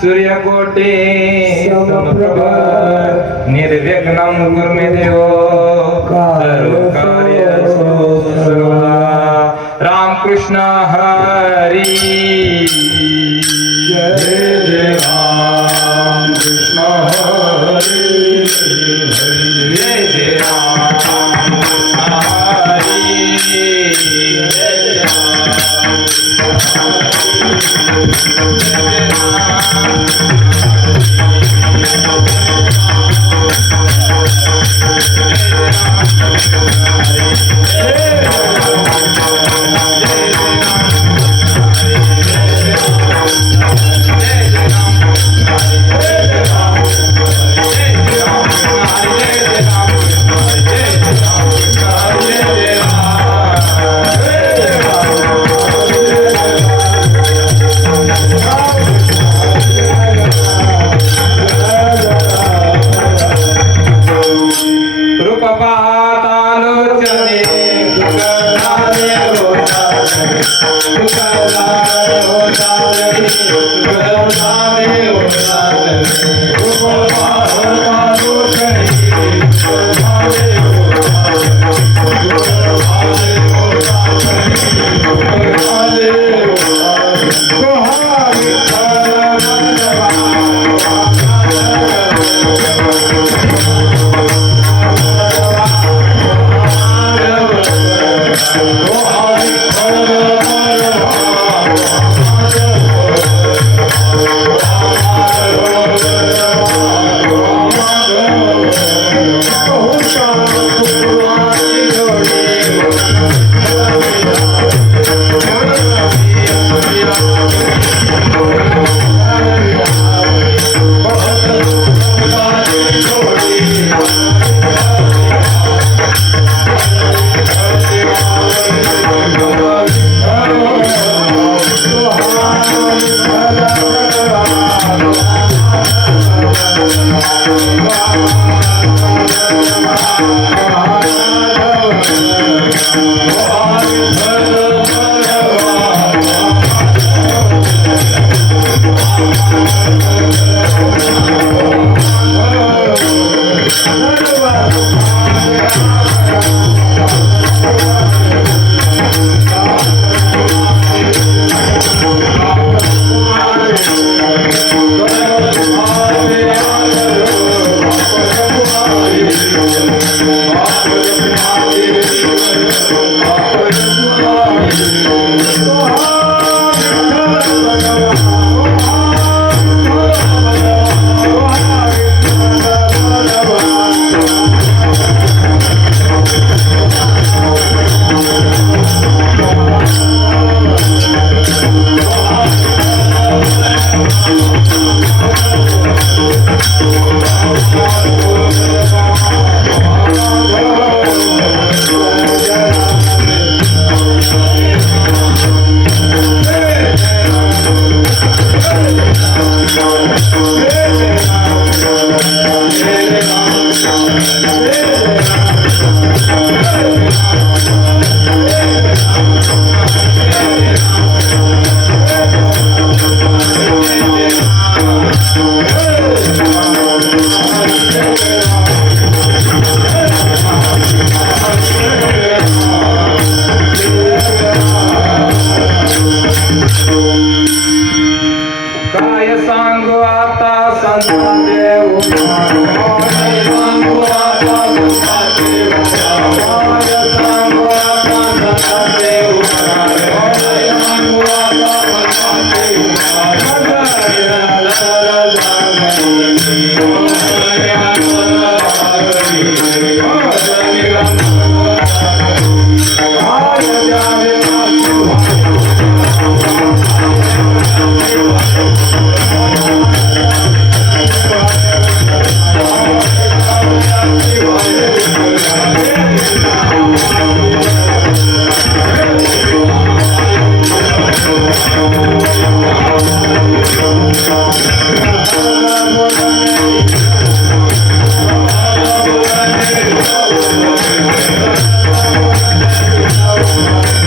सूर्यकोटि समप्रभ निर्विघ्नं कुरु मे देव सर्वकार्येषु सर्वदा। रामकृष्ण हरी जय जय राम कृष्ण हरी जय जय राम कृष्ण हरी जय Oh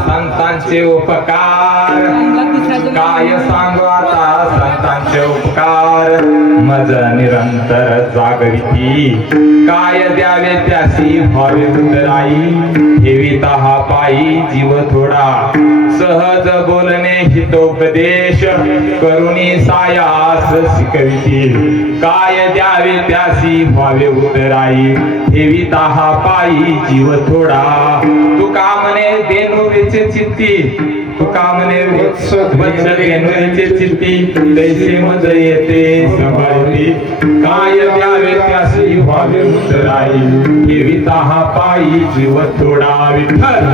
संतांचे उपकार, काय सांगू आता संतांचे उपकार, मज निरंतर जागविती, काय द्यावे त्यासी व्हावे उतराई, ठेविता हा पायी जीव थोडा, सहज बोलणे हितोपदेश, करुणी सायास शिकविती, काय द्यावे त्यासी व्हावे उतराई, ठेविता हा पायी जीव थोडा, तुका म्हणे देणू वेचे चित्ती, तुका म्हणे वत्स देणू वेचे चित्ती, तैसे मज येते संभाळती, काय द्यावे त्यासी व्हावे उतराई, ठेविता हा पायी जीव थोडा. विठ्ठल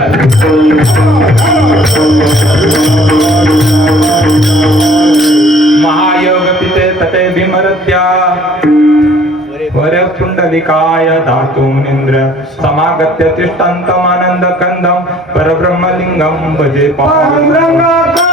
महायोग पिते तटे भीमरत्या, वर कुंडलिकाय धातुनिंद्र, समागत्य तिष्ठन्तमानंद कंदम, परब्रह्मलिंगम भजे पांडुरंगाकार.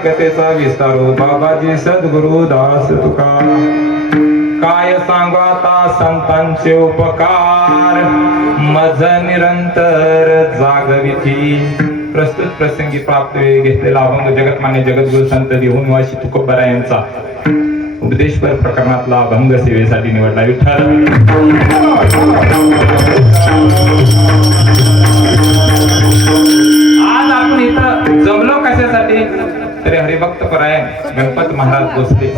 कथेचा विस्तारो बाबाजी सद्गुरु दास तुका काय सांगू आता संतांचे उपकार मज निरंतर जागविती प्रस्तुत प्रसंगी प्राप्त वेळ घेतलेला अभंग जगतमान्य जगद्गुरु संत देहुनिवासी तुकोबरा यांचा उपदेशपर प्रकरणातला अभंग सेवेसाठी निवडला विठ्ठल आज आपण इथं जमलो कशासाठी तरी हरिभक्त परायण गणपत महाराज भोसले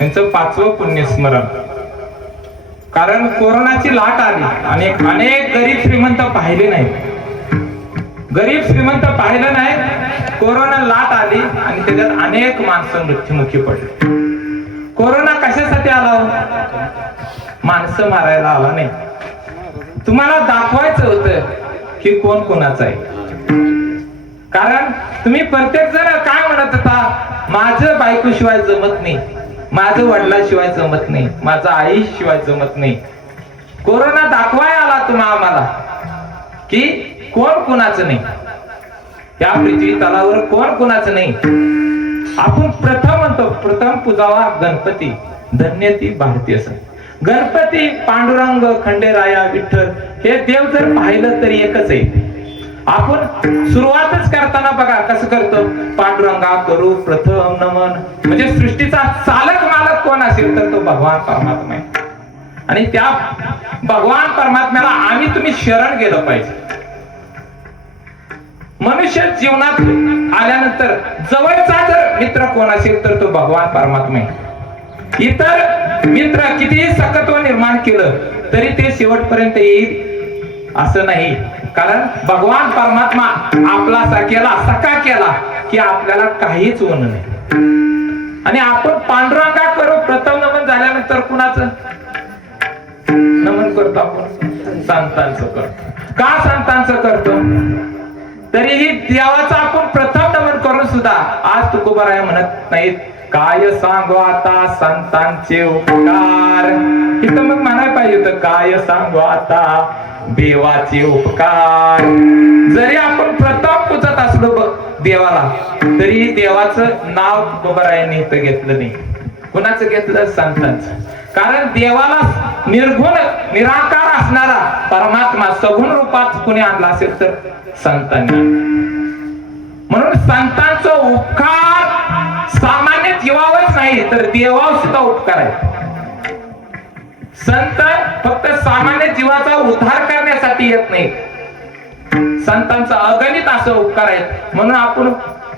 यांचं 5वं पुण्यस्मरण. कारण कोरोनाची लाट आली आणि अनेक गरीब श्रीमंत पाहिले नाही, गरीब श्रीमंत पाहिलं नाही, कोरोना लाट आली आणि त्याच्यात अनेक माणसं मृत्युमुखी पडली. कोरोना कशासाठी आला? माणसं मारायला आला नाही, तुम्हाला दाखवायचं होतं की कोण कोणाचं आहे. कारण तुम्ही प्रत्येक जण काय म्हणत होता, माझं बायको शिवाय जमत नाही, माझं वडिलाशिवाय जमत नाही, माझं आई शिवाय जमत नाही. कोरोना दाखवाय आला तुम्हाला आम्हाला की कोण कुणाचं नाही, या पृथ्वी तलावर कोण कुणाचं नाही. आपण प्रथम म्हणतो प्रथम पूजावा गणपती, धन्य ती भारतीय सण. गणपती, पांडुरंग, खंडेराया, विठ्ठल हे देव जर पाहिलं तरी एकच आहे. आपण सुरुवातच करताना बघा कसं करतो, पांडुरंगा करू प्रथम नमन. म्हणजे सृष्टीचा चालक मालक कोण असेल तर तो भगवान परमात्मा आहे. आणि त्या भगवान परमात्म्याला आम्ही तुम्ही शरण गेलं पाहिजे. मनुष्य जीवनात आल्यानंतर जवळचा जर मित्र कोण असेल तर तो भगवान परमात्मा आहे. इतर मित्र कितीही सकत्व निर्माण केलं तरी ते शेवटपर्यंत येईल असं नाही. कारण भगवान परमात्मा आपला सखा केला की आपल्याला काहीच होणं नाही. आणि आपण पांडुरंगा करू प्रथम नमन झाल्यानंतर कुणाचं नमन करतो? आपण संतांचं करतो. का संतांचं करतो? तरीही देवाचं आपण प्रथम नमन करून सुद्धा आज तुकोबाराय म्हणत नाहीत काय सांगू आता संतांचे उपकार. इथं मग म्हणायला पाहिजे होतं काय सांगू आता देवाचे उपकार. जरी आपण प्रथम पूजत असलो देवाला तरी देवाचं नाव तुकोबारायांनी इथं घेतलं नाही. कुणाचं घेतलं? संतांचं. कारण देवाला निर्गुण निराकार असणारा परमात्मा सगुण रूपात कुणी आणला असेल तर संतांनी. म्हणून संतांचं उपकार सामान्य जीवावरच नाही तर देवावर सुद्धा उपकार आहे. संत फक्त सामान्य जीवाचा उद्धार करण्यासाठी येत नाही, संतांचा अगणित असं उपकार आहेत. म्हणून आपण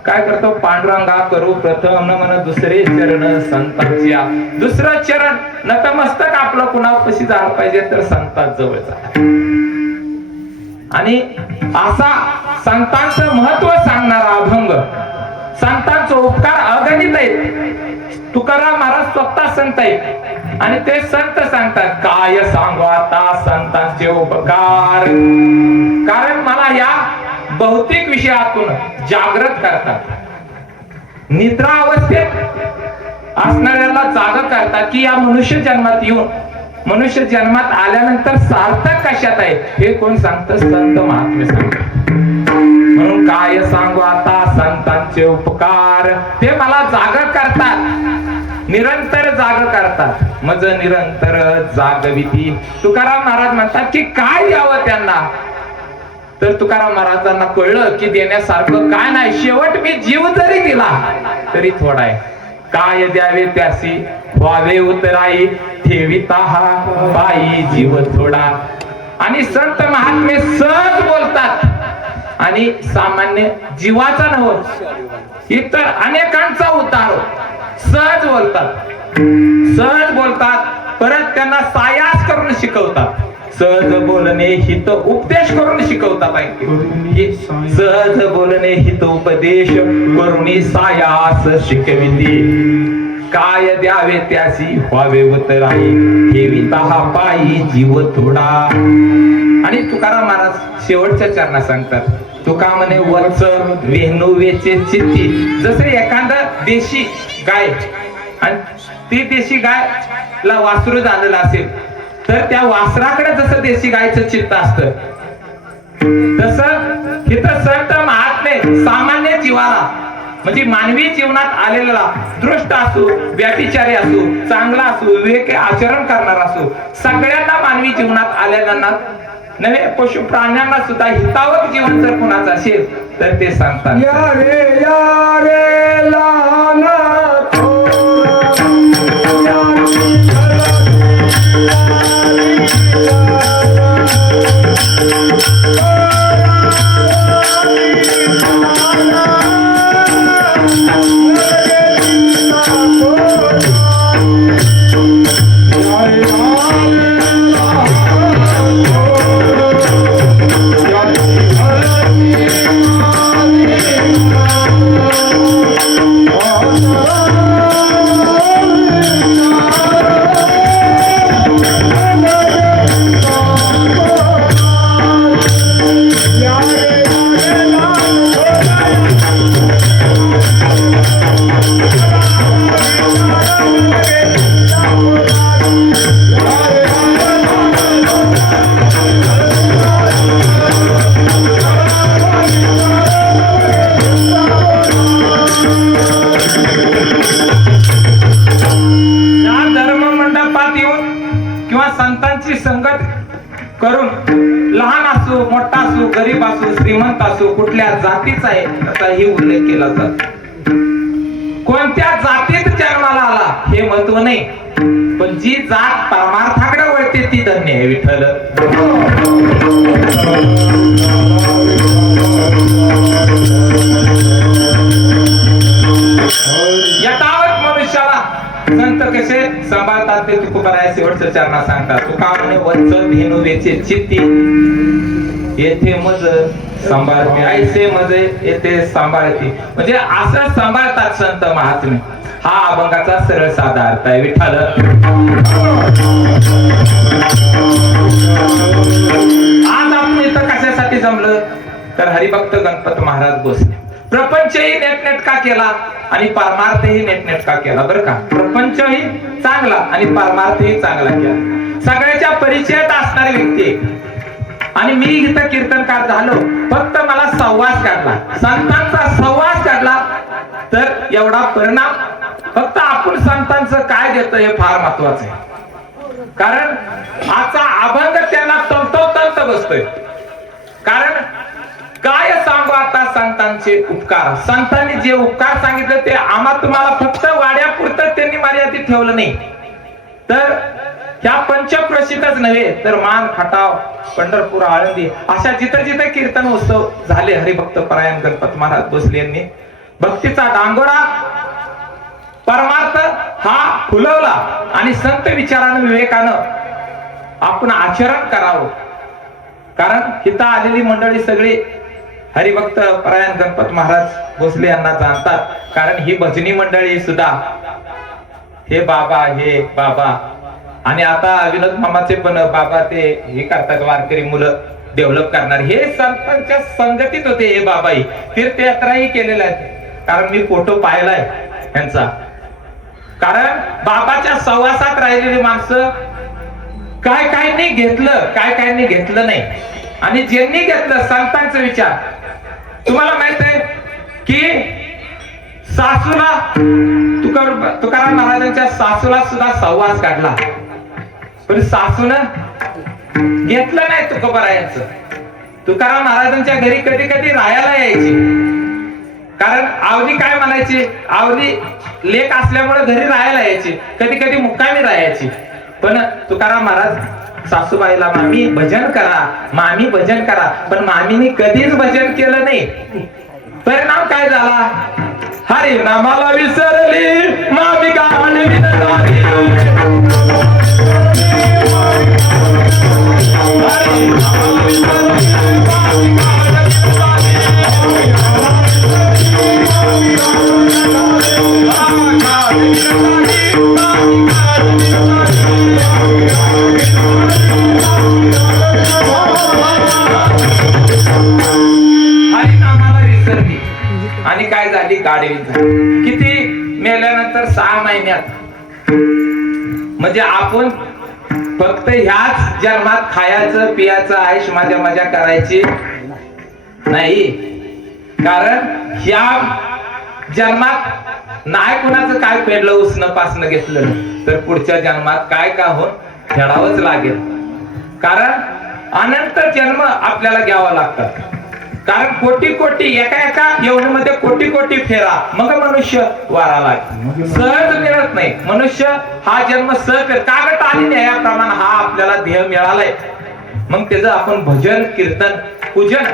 काय करतो, पांडुरंगा करू प्रथम नमन दुसरे चरण संतांच्या. दुसरं चरण नतमस्तक आपलं कुणापाशी झालं पाहिजे तर संतांजवळचा. आणि असा संतांचं महत्व सांगणारा अभंग, संतांचा उपकार अगणित आहेत. तुकाराम महाराज स्वतः संत आहेत आणि ते संत सांगतात काय सांगू आता संतांचे उपकार. कारण मला या भौतिक विषयातून जागृत करतात, निद्रा अवस्थेत असणाऱ्याला जाग करतात की या मनुष्य जन्मात येऊन मनुष्य जन्मात आल्यानंतर सार्थक कशात आहे हे कोण सांगतं? संत महात्मे सांगतात. म्हणून काय सांगू आता संतांचे उपकार, ते मला जाग करतात, निरंतर जाग करतात. मज निरंतर जागविती. तुकाराम महाराज म्हणतात की काय द्यावं त्यांना, तर तुकाराम महाराजांना कळलं की देण्यासारखं काय नाही. शेवट मी जीव जरी दिला तरी थोडा आहे. काय द्यावे त्यासी व्हावे उतराई ठेविता हा पायी जीव थोडा. आणि संत महात्मे सहज बोलतात आणि सामान्य जीवाचा नव्ह इतर अनेकांचा उतार सहज बोलतात. परत त्यांना सायास करून शिकवतात. सहज बोलणे हित उपदेश करून शिकवतात. सहज बोलणे हित उपदेश करुणी सायास शिकविती. काय द्यावे त्यासी व्हावे उतराई ठेविता हा पायी जीव थोडा. आणि तुकाराम महाराज शेवटच्या चरणात सांगतात तुका म्हणे वत्स वेणू वेचे चित्ती. जसं एखादं देशी गाय आणि ती देशी गाय ला वासरू झालेलं असेल तर त्या वासराकडे जसं देशी गायचं चित्त असतं तसं इथं संत महात्मे सामान्य जीवाला म्हणजे मानवी जीवनात आलेला दृष्ट असो, व्यभिचारी असो, चांगला असो, विवेकी आचरण करणारा असो, सगळ्यांना मानवी जीवनात आलेल्यांना नवे पशु प्राण्यांना सुद्धा हितावक जीवन जर कुणाचं असेल तर ते सांगतात या रे लाना संतांची संगत करून लहान असो, मोठा असो, गरीब असो, श्रीमंत असो, कुठल्या जातीचा आहे याचाही उल्लेख केला जातो. कोणत्या जातीत जन्माला आला हे महत्व नाही, पण जी जात परमार्थाकडे वळते ती धन्य आहे. विठ्ठल यथावत मनुष्याला संत कसे सांभाळतात ते तुकोबाराया शेवटच्या चरणात सांगतात. तुका म्हणे वत्स धेनु वेचे चित्ती येथे मज सांभाळते, ऐसे मजे येथे सांभाळते. म्हणजे असं सांभाळतात संत महात्मे. हा अभंगाचा सरळ साधा अर्थ आहे. विठ्ठल आज आपण इथं कशासाठी जमलं तर हरिभक्त गणपत महाराज भोसले प्रपंचही नेटनेटका केला आणि परमार्थही नेटनेटका केला. बरं का, प्रपंचही चांगला आणि परमार्थही चांगला केला. सगळ्याच्या परिचयात असणारी व्यक्ती आणि मी इथं कीर्तनकार झालो, फक्त मला सहवास काढला, संतांचा सहवास काढला तर एवढा परिणाम. फक्त आपण संतांचं काय देतो हे फार महत्वाचं आहे. कारण आजचा अभंग त्यांना तंतोतंत बसतोय. कारण काय सांगू आता संतांचे उपकार. संतांनी जे उपकार सांगितले ते आम्हा तुम्हाला फक्त वाड्यापुरतं त्यांनी मर्यादित ठेवलं नाही, तर ह्या पंचक्रोशीतच नव्हे तर मान, खटाव, पंढरपूर, आळंदी अशा जिथं जिथं कीर्तन उत्सव झाले हरिभक्त परायण गणपत महाराज भोसले यांनी भक्तीचा डांगोरा परमार्थ हा फुलवला आणि संत विचारानं विवेकानं आपण आचरण करावं. कारण इथं आलेली मंडळी सगळी हरिभक्त परायण गणपत महाराज भोसले यांना जाणतात. कारण ही भजनी मंडळी सुद्धा हे बाबा आणि आता विनोद मामाचे पण बाबा ते हे करतात, वारकरी मुलं डेव्हलप करणार. हे संतांच्या संगतीत होते हे बाबाई. तीर्थयात्राही केलेल्या आहेत. कारण मी फोटो पाहिलाय यांचा. कारण बाबाच्या सहवासात राहिलेली माणसं काय काय नाही घेतलं, काय काय नाही घेतलं नाही. आणि ज्यांनी घेतलं संतांचा विचार. तुम्हाला माहित आहे की सासूला तुकाराम महाराजांच्या सासूला सुद्धा सहवास काढला, पण सासूनं घेतलं नाही तुकोबारायांचं. तुकाराम महाराजांच्या घरी कधी कधी राहायला यायची. कारण आवली काय म्हणायची, आवली लेक असल्यामुळे घरी राहायला यायची, कधी कधी मुक्कामी राहायची. पण तुकाराम महाराज सासूबाईला मामी भजन करा, मामी भजन करा, पण मामीने कधीच भजन केलं नाही. परिणाम काय झाला, हरी नामाला विसरली मामी गाण विसरली. हरी नामाला विसरली मामी गाण आणि काय झाली, गाडी झाली. किती मेल्यानंतर 6 महिन्यात. म्हणजे आपण फक्त ह्याच जन्मात खायचं पियाचं आयुष माझ्या मजा करायची नाही. कारण ह्या जन्मात नाही कुणाचं काय पेडलं उसणं पासणं घेतलं तर पुढच्या जन्मात काय का हो फेडावंच लागेल. कारण अनंत जन्म आपल्याला घ्यावा लागतात. कारण कोटी कोटी एका येवणीमध्ये कोटी कोटी फेरा मग मनुष्य वारा लागेल. सहज मिळत नाही. मनुष्य हा जन्म सहज कागद आणि न्यायाप्रमाणे हा आपल्याला ध्येय मिळालाय. मग त्याचं आपण भजन कीर्तन पूजन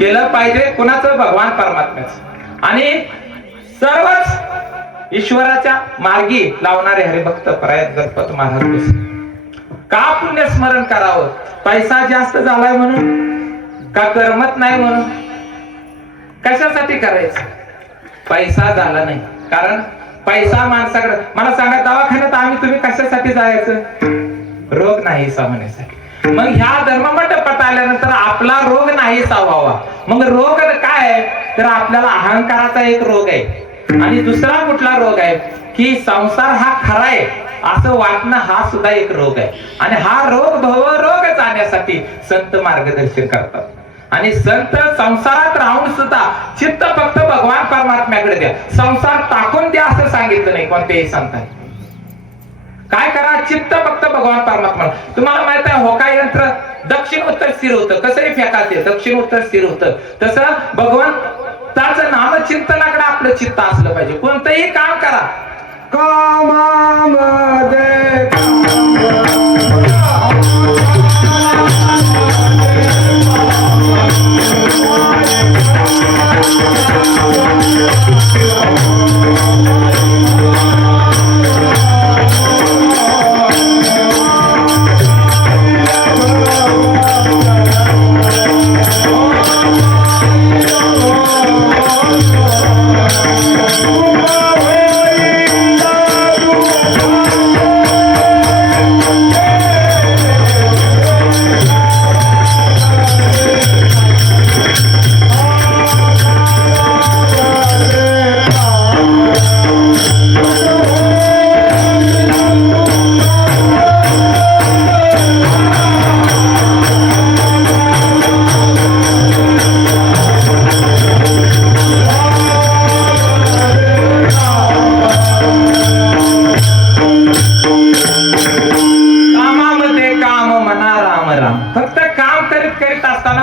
केलं पाहिजे. कुणाचं? भगवान परमात्म्याचं. आणि सर्वच ईश्वराच्या मार्गी लावणारे हरिभक्त प्रयत्न गणपत महाराज बसले. का पुण्य स्मरण करावं? पैसा जास्त झालाय म्हणून का करमत नाही म्हणून? कशासाठी करायचं? पैसा झाला नाही. कारण पैसा माणसाकडे. मला सांगा दवाखान्यात आम्ही तुम्ही कशासाठी जायचं? रोग नाही सामान्यासाठी. मग ह्या धर्ममंडपात आल्यानंतर आपला रोग नाही व्हावा. मग रोग काय आहे? तर आपल्याला अहंकाराचा एक रोग आहे. आणि दुसरा कुठला रोग आहे की संसार हा खरा आहे असं वाटणं हा सुद्धा एक रोग आहे. आणि हा रोग भवरोग जाण्यासाठी संत मार्गदर्शन करतात. आणि संत संसारात राहून सुद्धा चित्त फक्त भगवान परमात्म्याकडे द्या. संसार टाकून द्या असं सांगितलं नाही कोणत्याही संतांनी. काय करा? चित्त फक्त भगवान परमात्मा. तुम्हाला माहित आहे होका यंत्र दक्षिण उत्तर स्थिर होतं. कसंही फेकाते दक्षिण उत्तर स्थिर होतं. तसं भगवंताचं नामचिंतनाकडे आपलं चित्त असलं पाहिजे. कोणतंही काम करा कामामध्ये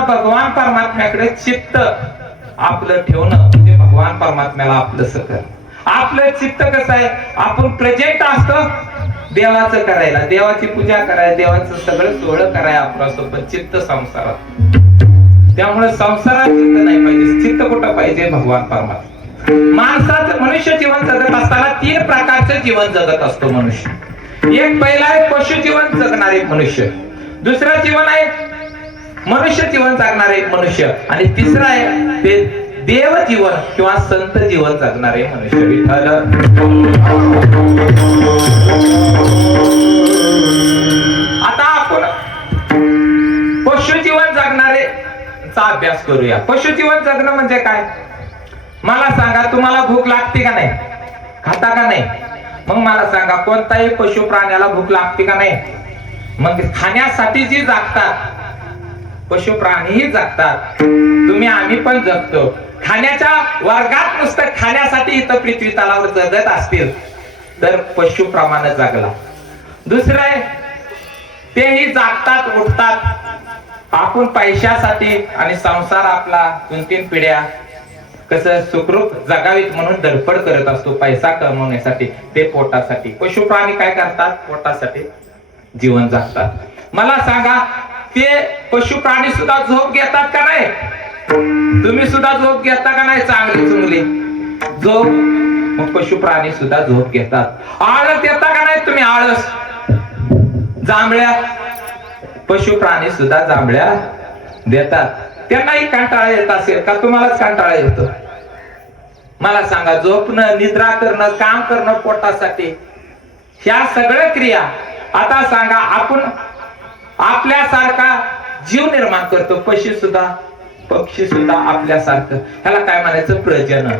भगवान परमात्म्याकडे चित्त आपलं ठेवणं म्हणजे भगवान परमात्म्याला आपलं सकर. आपलं चित्त कसं आहे? आपण प्रेझेंट असतो देवाचं करायला, देवाची पूजा करायला, देवाचं सगळं सोहळं करायला आपण असतो. पण चित्त संसारात. त्यामुळे संसारात चित्त नाही पाहिजे. चित्त कुठं पाहिजे? भगवान परमात्मा. माणसाचं मनुष्य जीवन जगत असताना 3 प्रकारचं जीवन जगत असतो मनुष्य. एक पहिला आहे पशु जीवन जगणारे मनुष्य. दुसरं जीवन आहे मनुष्य जीवन जगणारे मनुष्य. आणि तिसरं आहे ते देव जीवन किंवा संत जीवन जगणारे मनुष्य. विठ्ठल आता आपण पशु जीवन जगणारे चा अभ्यास करूया. पशु जीवन जगणं म्हणजे काय? मला सांगा तुम्हाला भूक लागते का नाही? खाता का नाही? मग मला सांगा कोणताही पशु प्राण्याला भूक लागते का नाही? मग खाण्यासाठी जी जागतात पशु प्राणीही जगतात. तुम्ही आम्ही पण जगतो. खाण्याच्या वर्गात नुसतं खाण्यासाठी इथं पृथ्वी तलावर जगत असतील तर पशु प्रमाणे जगला. दुसरं आहे तेही जागतात उठतात. आपण पैशासाठी आणि संसार आपला 2-3 पिढ्या कसं सुखरूप जगावीत म्हणून धडपड करत असतो पैसा कमवण्यासाठी, ते पोटासाठी. पशु प्राणी काय करतात? पोटासाठी जीवन जगतात. मला सांगा ते पशु प्राणी सुद्धा झोप घेतात का नाही? तुम्ही सुद्धा झोप घेता का नाही? चांगली चुंगली झोप. मग पशु प्राणी सुद्धा झोप घेतात. आळस येता का नाही तुम्ही? आळस जांभळ्या पशु प्राणी सुद्धा जांभळ्या देतात. त्यांनाही कंटाळा येत असेल का? तुम्हालाच कंटाळा येतो? मला सांगा झोपणं, निद्रा करणं, काम करणं पोटासाठी, ह्या सगळ्या क्रिया. आता सांगा आपण आपल्यासारखा जीव निर्माण करतो. पशु सुद्धा पक्षी सुद्धा आपल्यासारखं. ह्याला काय म्हणायचं? प्रजनन.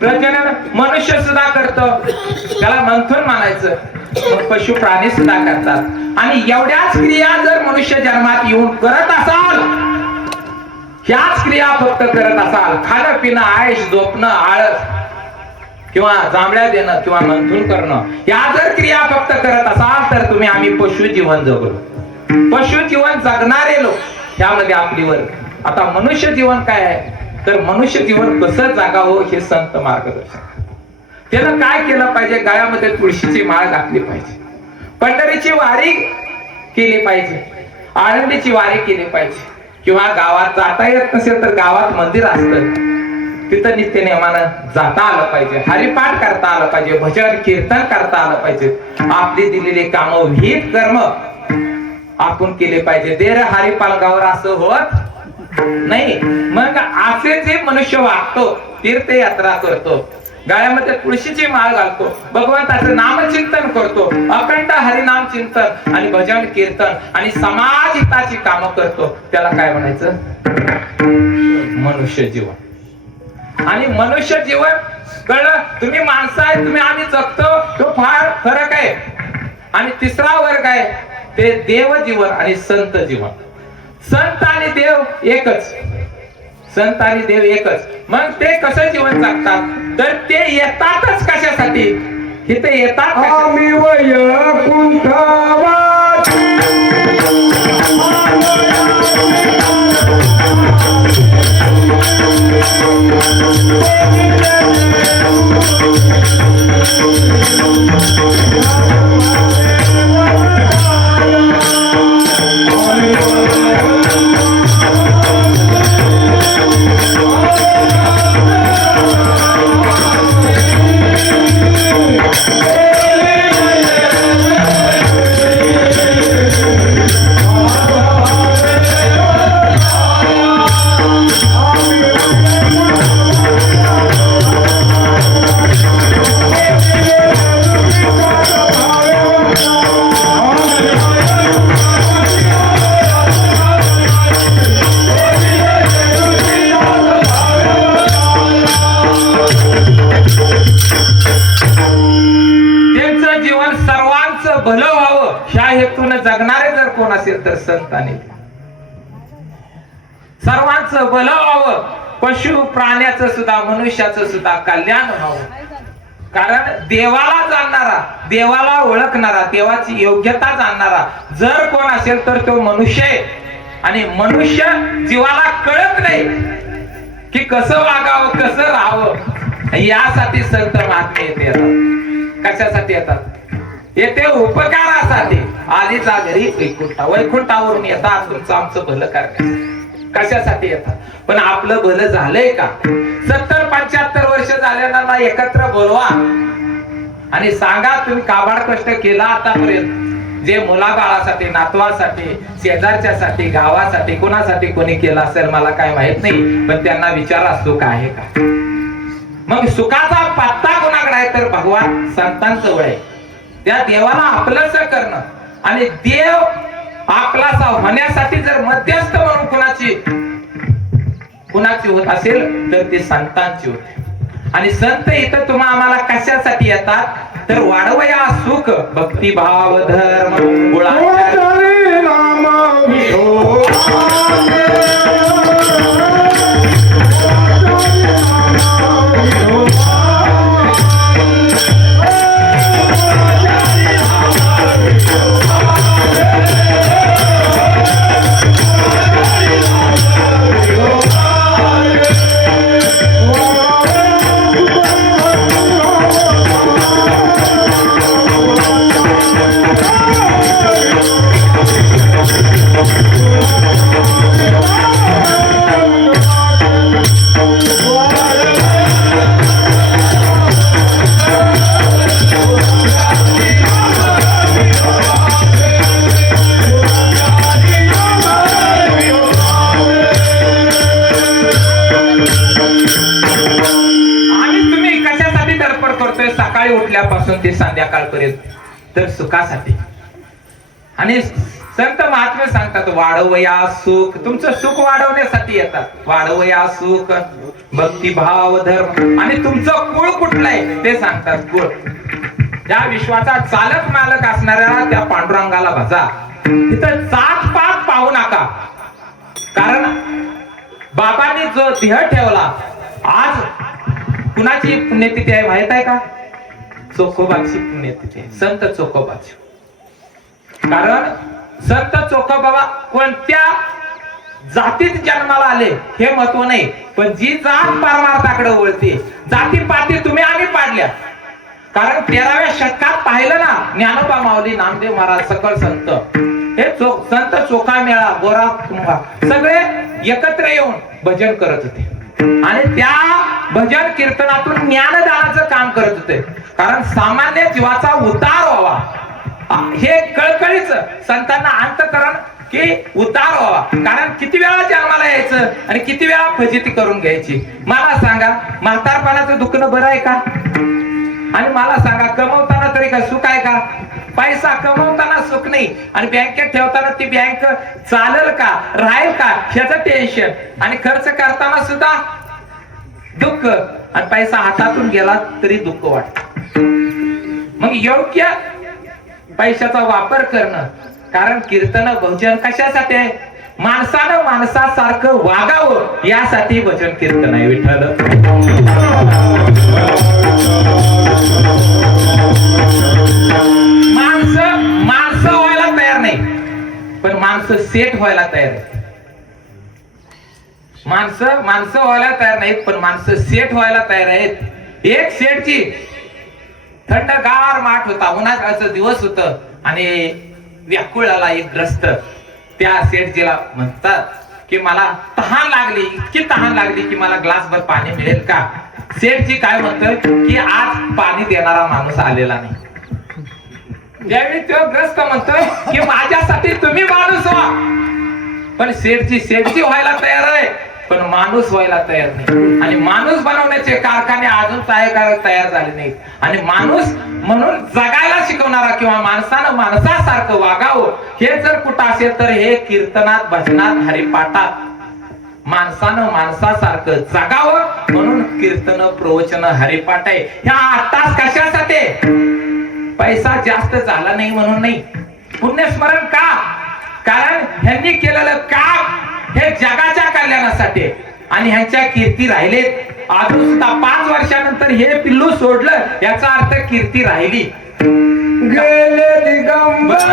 प्रजनन मनुष्य सुद्धा करतो, त्याला मंथन म्हणायचं. मग पशु प्राणी सुद्धा करतात. आणि एवढ्याच क्रिया जर मनुष्य जन्मात येऊन करत असाल, ह्याच क्रिया फक्त करत असाल, खाणं पिणं आयश झोपणं आळस, किंवा जांभळ्या देणं किंवा मंथून करणं, या जर क्रिया फक्त करत असाल तर तुम्ही आम्ही पशु जीवन जगलो. पशु जीवन जगणारे लोक ह्यामध्ये आपली वर्ग. आता मनुष्य जीवन काय आहे, तर मनुष्य जीवन कसं जगावं हे संत मार्गदर्शन. त्यानं काय केलं पाहिजे, गळ्यामध्ये तुळशीची माळ घातली पाहिजे, पंढरीची वारी केली पाहिजे, आळंदीची वारी केली पाहिजे, किंवा गावात जाता येत नसेल तर गावात मंदिर असतं तिथं नित्य नेमानं जाता आलं पाहिजे, हरिपाठ करता आलं पाहिजे, भजन कीर्तन करता आलं पाहिजे, आपली दिलेली कामं विहित कर्म आपण केले पाहिजे. देर हरिपालगावर असं होत नाही. मग असे जे मनुष्य वागतो, तीर्थयात्रा करतो, गळ्यामध्ये तुळशीची माळ घालतो, भगवंताचं नामचिंतन करतो, अखंड हरिनाम चिंतन आणि भजन कीर्तन आणि समाज हिताची कामं करतो, त्याला काय म्हणायचं, मनुष्य जीवन. आणि मनुष्य जीवन कळलं, तुम्ही माणसं आहे, तुम्ही आम्ही जगतो, तो फार फरक आहे. आणि तिसरा वर्ग आहे ते देव जीवन आणि संत जीवन. संत आणि देव एकच, संत आणि देव एकच. मग ते कसं जीवन जगतात, तर ते येतातच कशासाठी, इथे येतात आम्ही वैकुंठवासी. भलं व्हावं ह्या हेतून जगणारे जर कोण असेल तर संतांनी सर्वांचं भलं व्हावं, पशु प्राण्याचं सुद्धा मनुष्याचं सुद्धा कल्याण व्हावं. कारण देवाला जाणणारा, देवाला ओळखणारा, देवाची योग्यता जाणणारा जर कोण असेल तर तो मनुष्य आहे. आणि मनुष्य जीवाला कळत नाही की कसं वागावं, कसं राहावं, यासाठी संत महात्मे येते येतात. कशासाठी येतात, येते उपकारासाठी. आलीचा घरी वैकुंठावरून येतात तुमचं आमचं भलं करण्यासाठी. कशासाठी येतात, पण आपलं भलं झालंय का. 70-75 वर्ष झालेल्यांना एकत्र बोलवा आणि सांगा तुम्ही काबाड कष्ट केला आतापर्यंत, जे मुलाबाळासाठी, नातवासाठी, शेजारच्यासाठी, गावासाठी, कोणासाठी कोणी केला असेल मला काय माहित नाही, पण त्यांना विचारा सुख आहे का. मग सुखाचा पत्ता कोणाकडे आहे तर भगवान संतांचं वय. त्या देवाला आपलंसं करणं आणि देव आपलासा होण्यासाठी जर मध्यस्थ म्हणून कुणाची होत असेल तर ते संतांची होते. आणि संत इथं तुम्हा आम्हाला कशासाठी येतात तर वाढवया सुख, भक्तिभाव, धर्म, सकाळी उठल्यापासून ते संध्याकाळपर्यंत तर सुखासाठी. आणि संत महात्मे सांगतात वाढवया सुख, तुमचं सुख वाढवण्यासाठी येतात. वाढवया सुख, भक्तिभाव, धर्म. आणि तुमचं कुळ कुठलं आहे ते सांगतात. कुळ या विश्वाचा चालक मालक असणाऱ्या त्या पांडुरंगाला भजा. तिथं जात पात पाहू नका, कारण बाबांनी जो देह ठेवला, आज कुणाची पुण्यतिथी आहे माहित आहे का? चोखोबाची पुण्यतिथी आहे, संत चोखोबाची. कारण संत चोखोबा कोणत्या जातीत जन्माला आले हे महत्व नाही, पण जी जात परमार्थाकडे वळते, जाती पाती तुम्ही आम्ही पाडल्या. कारण 13व्या शतकात पाहिलं ना, ज्ञानोबा माऊली, नामदेव महाराज, सकळ संत, हे संत चोखा मेळा, गोरा कुंभा सगळे एकत्र येऊन भजन करत होते आणि त्या भजन कीर्तनातून ज्ञानदानाचं काम करत होते. कारण सामान्य जीवाचा उद्धार व्हावा हे कळकळीच संतांना अंतःकरण की उद्धार व्हावा. कारण किती वेळा जन्माला यायचं आणि किती वेळा फजिती करून घ्यायची. मला सांगा, म्हातारपणाचं दुखणं बरं आहे का? आणि मला सांगा, कमवताना तरी का सुख आहे का? पैसा कमवताना सुख नाही आणि बँकेत ठेवताना ती बँक चालेल का, राहील का ह्याचं टेन्शन, आणि खर्च करताना सुद्धा दुःख, आणि पैसा हातातून गेला तरी दुःख वाटत. मग योग्य पैशाचा वापर करणं. कारण कीर्तन भजन कशासाठी आहे? माणसानं माणसासारखं वागावं यासाठी भजन कीर्तन आहे. विठ्ठल माणसं व्हायला तयार नाही, पण माणसं सेट व्हायला तयार आहे. माणसं व्हायला तयार नाहीत, पण माणसं सेट व्हायला तयार आहेत. एक सेटची थंडगार माठ होता, उन्हाळ्याचा दिवस होत आणि व्याकुळाला एक ग्रस्त. त्या सेठजीला म्हणतात की मला तहान लागली, इतकी तहान लागली की मला ग्लासभर पाणी मिळेल का? सेठजी काय म्हणतोय की आज पाणी देणारा माणूस आलेला नाही. त्यावेळी तो ग्रस्त म्हणतोय की माझ्यासाठी तुम्ही माणूस व्हा. पण सेठजी व्हायला तयार आहे, पण माणूस व्हायला तयार नाही. आणि माणूस बनवण्याचे कारखाने अजून तयार झाले नाहीत. आणि माणूस म्हणून जगायला शिकवणारा किंवा माणसानं माणसासारखं वागावं हे जर कुठं असेल तर हे कीर्तनात, भजनात, हरिपाठात माणसानं माणसासारखं जगावं म्हणून कीर्तन, प्रवचन, हरिपाठ आहे. ह्या आत्ताच कशासाठी? पैसा जास्त झाला नाही म्हणून नाही, पुण्यस्मरण का? कारण ह्यांनी केलेलं काम हे जगाच्या कल्याणासाठी आणि ह्यांच्या कीर्ती राहिलेत. अजून सुद्धा 5 वर्षानंतर हे पिल्लू सोडलं याचा अर्थ कीर्ती राहिली. गेले दिगंबर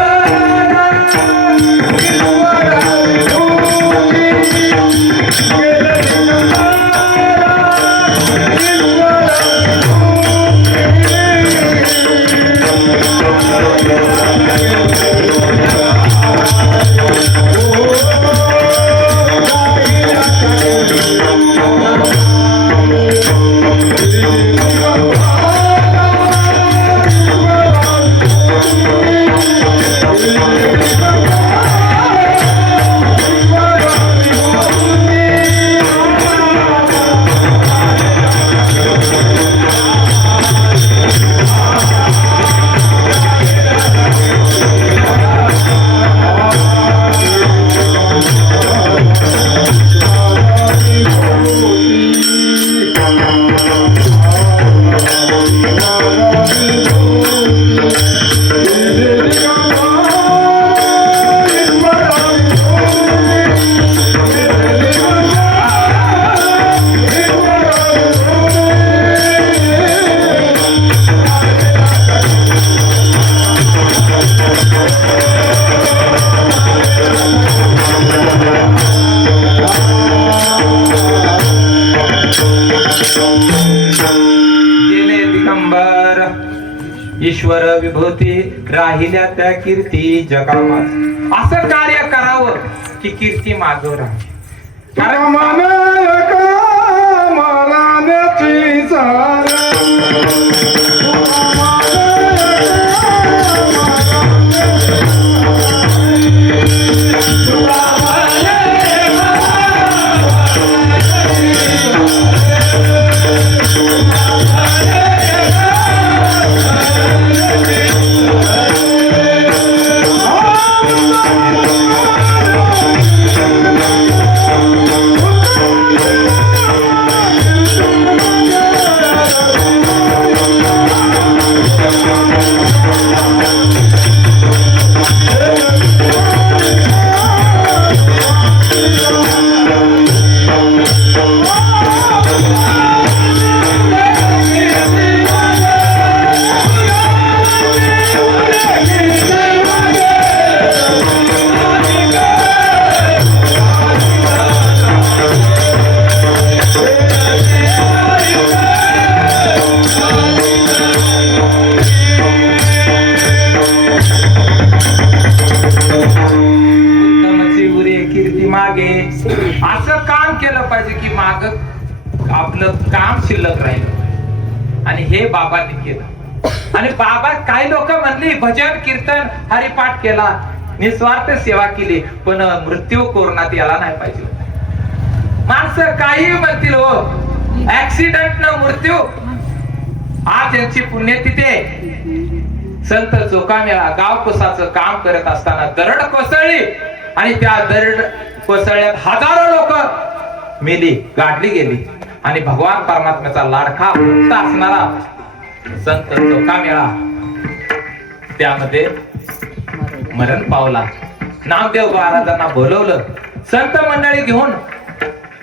ईश्वर विभूती राहिल्या त्या कीर्ती जगामात. असं कार्य करावं की कीर्ती मागं राहावी. कारण मागे असं काम केलं पाहिजे की माग आपलं काम शिल्लक राहिलं. आणि हे बाबांनी केलं. आणि बाबा काही लोक म्हणली भजन कीर्तन हरिपाठ केला निस्वार्थ सेवा केली पण मृत्यू कोरोनात याला नाही पाहिजे. माणसं काही म्हणतील हो ऍक्सिडेंट न मृत्यू. आज यांची पुण्यतिथी आहे. संत चोकामेळा गाव कुसाचं काम करत असताना दरड कोसळली आणि त्या दरड कोसळल्यात हजारो लोक मेली गाडली गेली आणि भगवान परमात्म्याचा लाडका भक्त असणारा संत चोकामेळा त्यामध्ये मरण पावला. नामदेव महाराजांना बोलवलं. संत मंडळी घेऊन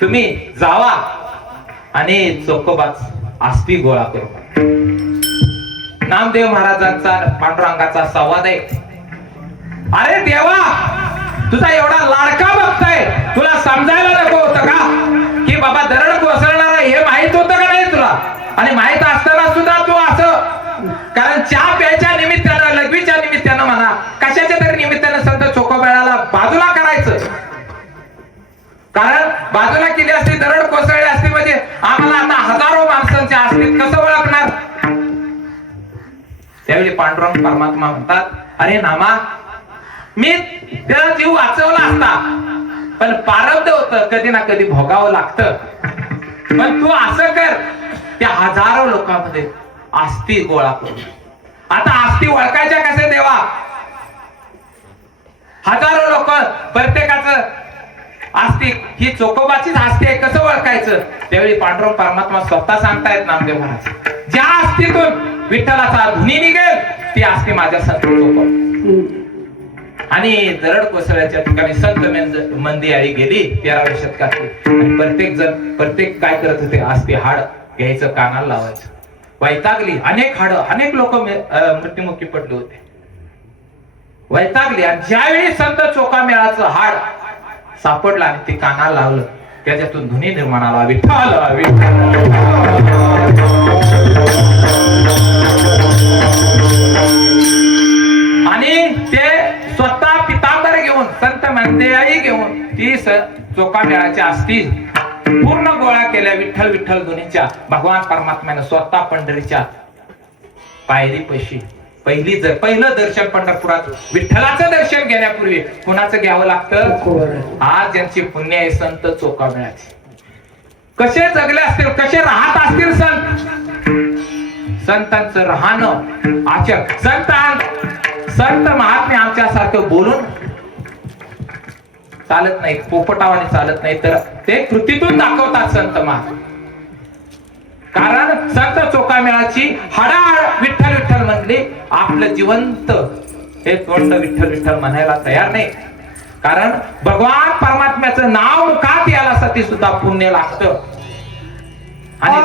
तुम्ही जावा आणि चोकोबाच आस्ती गोळा करू. नामदेव महाराजांचा पांडुरंगाचा संवाद आहे. अरे देवा तुझा एवढा लाडका भक्त आहे तुला समजायला नको होतं का की बाबा दरड कोसळणार आहे हे माहित होतं का नाही तुला. आणि माहित असताना सुद्धा तू असं कारण चहा प्यायच्या निमित्तानं लघवीच्या निमित्तानं म्हणा कशाच्या तरी निमित्तानं संत चोकोबाळाला बाजूला करायचं. कारण बाजूला केली असती दरड कोसळली असती म्हणजे आम्हाला आता हजारो माणसांच्या असतील कसं ओळखणार. त्यावेळी पांडुरंग परमात्मा म्हणतात अरे नामा मी त्याला जीव वाचवला असता पण प्रारब्ध होतं कधी ना कधी भोगावं लागतं. पण तू असं कर त्या हजारो लोकांमध्ये आस्ती गोळा करू. आता आस्ती ओळखायच्या कसे देवा. हजारो लोक प्रत्येकाचं आस्ती ही चोकोबाचीच आस्ती आहे कसं ओळखायचं. त्यावेळी पांडुरंग परमात्मा स्वतः सांगतायत नामदेव महाराज ज्या आस्तीतून विठ्ठलाचा धुनी निघेल ती आस्ती माझ्या संत चोकोबा. आणि दरड कोसळ्याच्या ठिकाणी संत मंदियाळी गेली 13व्या शतकातली. आणि प्रत्येक जण प्रत्येक काय करत होते आस्ती हाड घ्यायचं कानाला लावायचं. वैतागली अनेक हाड अनेक लोक मृत्युमुखी पडले होते. वैतागली आणि ज्यावेळी संत चोकामेळाचं हाड सापडलं आणि ते कानाला लावलं त्याच्यातून ध्वनी निर्माण आला विठ्ठल विठ्ठल. आणि ते स्वतः पितांबर घेऊन संत मंदिराई घेऊन ती चोकामेळाच्या आस्ती पूर्ण गोळा केल्या विठ्ठल विठ्ठल ध्वनीच्या. भगवान परमात्म्यानं स्वतः पंढरीच्या पायरी पैशी पहिलं दर्शन पंढरपुरात विठ्ठलाचं दर्शन घेण्यापूर्वी कुणाचं घ्यावं लागतं. आज ज्यांची पुण्य आहे संत चोकामेळाची. कसे जगले असतील कसे राहत असतील संत. संतांचं राहणं आचरण संत महात्मे आमच्यासारखं बोलून चालत नाही पोपटावाने चालत नाही तर ते कृतीतून दाखवतात संत महात्मे. कारण संत चोकामेळाची हाडाहाड विठ्ठल विठ्ठल म्हणले आपलं जिवंत हे तोंड विठ्ठल विठ्ठल म्हणायला तयार नाही. कारण भगवान परमात्म्याचं नाव मुखात यासाठी सुद्धा पुण्य लागतं. आणि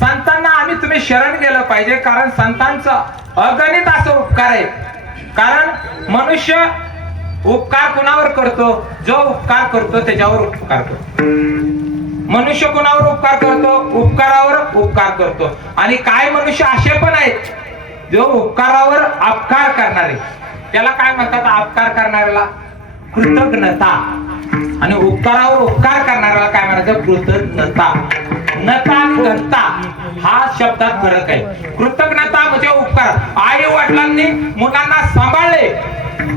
संतांना आम्ही तुम्ही शरण गेलं पाहिजे कारण संतांचा अगणित असं उपकार आहे. कारण मनुष्य उपकार कुणावर करतो? जो उपकार करतो त्याच्यावर उपकार करतो. मनुष्य कुणावर उपकार करतो? उपकारावर उपकार करतो. आणि काय मनुष्य असे पण आहेत जो उपकारावर अपकार करणारे, त्याला काय म्हणतात? अपकार करणाऱ्याला कृतज्ञता, आणि उपकारावर उपकार करणाऱ्याला काय म्हणायचं? कृतज्ञता. नता आणि घनता हा शब्दात फरक आहे. कृतज्ञता म्हणजे उपकार. आई वडिलांनी मुलांना सांभाळले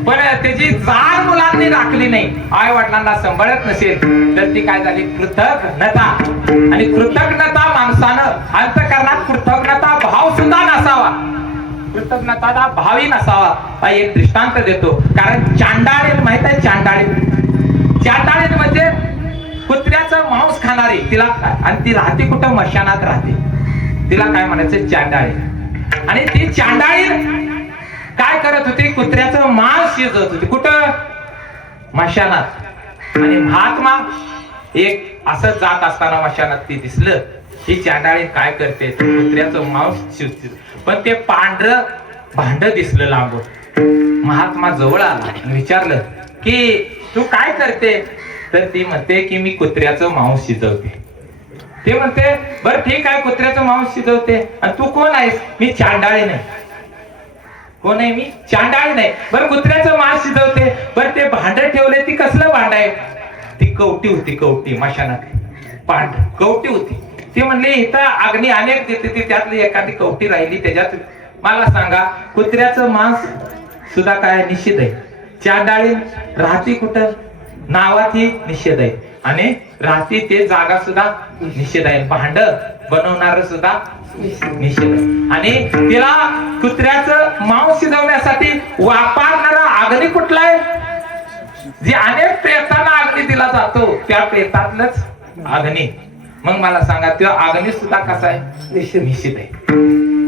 पण त्याची जाण मुलांनी राखली नाही, आई वडिलांना सांभाळत नसेल तर ती काय झाली? कृतज्ञता. आणि कृतज्ञता माणसानं अंतःकरणात कृतज्ञता भाव सुद्धा नसावा, कृतज्ञता भावी नसावा. हा एक दृष्टांत देतो. कारण चांडाळीत माहित आहे? चांडाळीत म्हणजे कुत्र्याचं मांस खाणारी, तिला आणि ती राहते कुठं? मशानात राहते. तिला काय म्हणायचं? चांडाळी. आणि ती चांडाळी काय करत होती? कुत्र्याचं मांस शिजवत होती. कुठं? मशानात. आणि महात्मा एक असं जात असताना मशानात ती दिसलं. ही चांडाळी काय करते? कुत्र्याचं मांस शिजते. पण ते पांढरं भांड दिसलं लांबून. महात्मा जवळ आला आणि विचारलं की तू काय करते? तर ती म्हणते की मी कुत्र्याचं मांस शिजवते. ते म्हणते बरं ठीक आहे, कुत्र्याचं मांस शिजवते. आणि तू कोण आहेस? मी चांडाळी नाही. कोण आहे? मी चांडाळी नाही. बरं कुत्र्याचं मांस शिजवते. बरं ते भांड ठेवले, ती कसलं भांड आहे? ती कवटी होती. कवटी. मशानात कवटी होती. ती म्हणली इथं अग्नी अनेक देते, ती त्यातली एखादी कवटी राहिली त्याच्यात. मला सांगा, कुत्र्याचं मांस सुद्धा काय निषेध आहे. चांडाळी राहती कुठं? नावात ही निषेध आहे. आणि राहती ते जागा सुद्धा निषेध आहे. भांड बनवणार सुद्धा निषेध आहे. आणि तिला कुत्र्याचं मांस शिजवण्यासाठी वापरणारा अग्नी कुठला आहे? जे अनेक प्रेतांना अग्नी दिला जातो त्या प्रेतातलंच अग्नी. मग मला सांगा, तो अग्नी सुद्धा कसा आहे? निषेध आहे.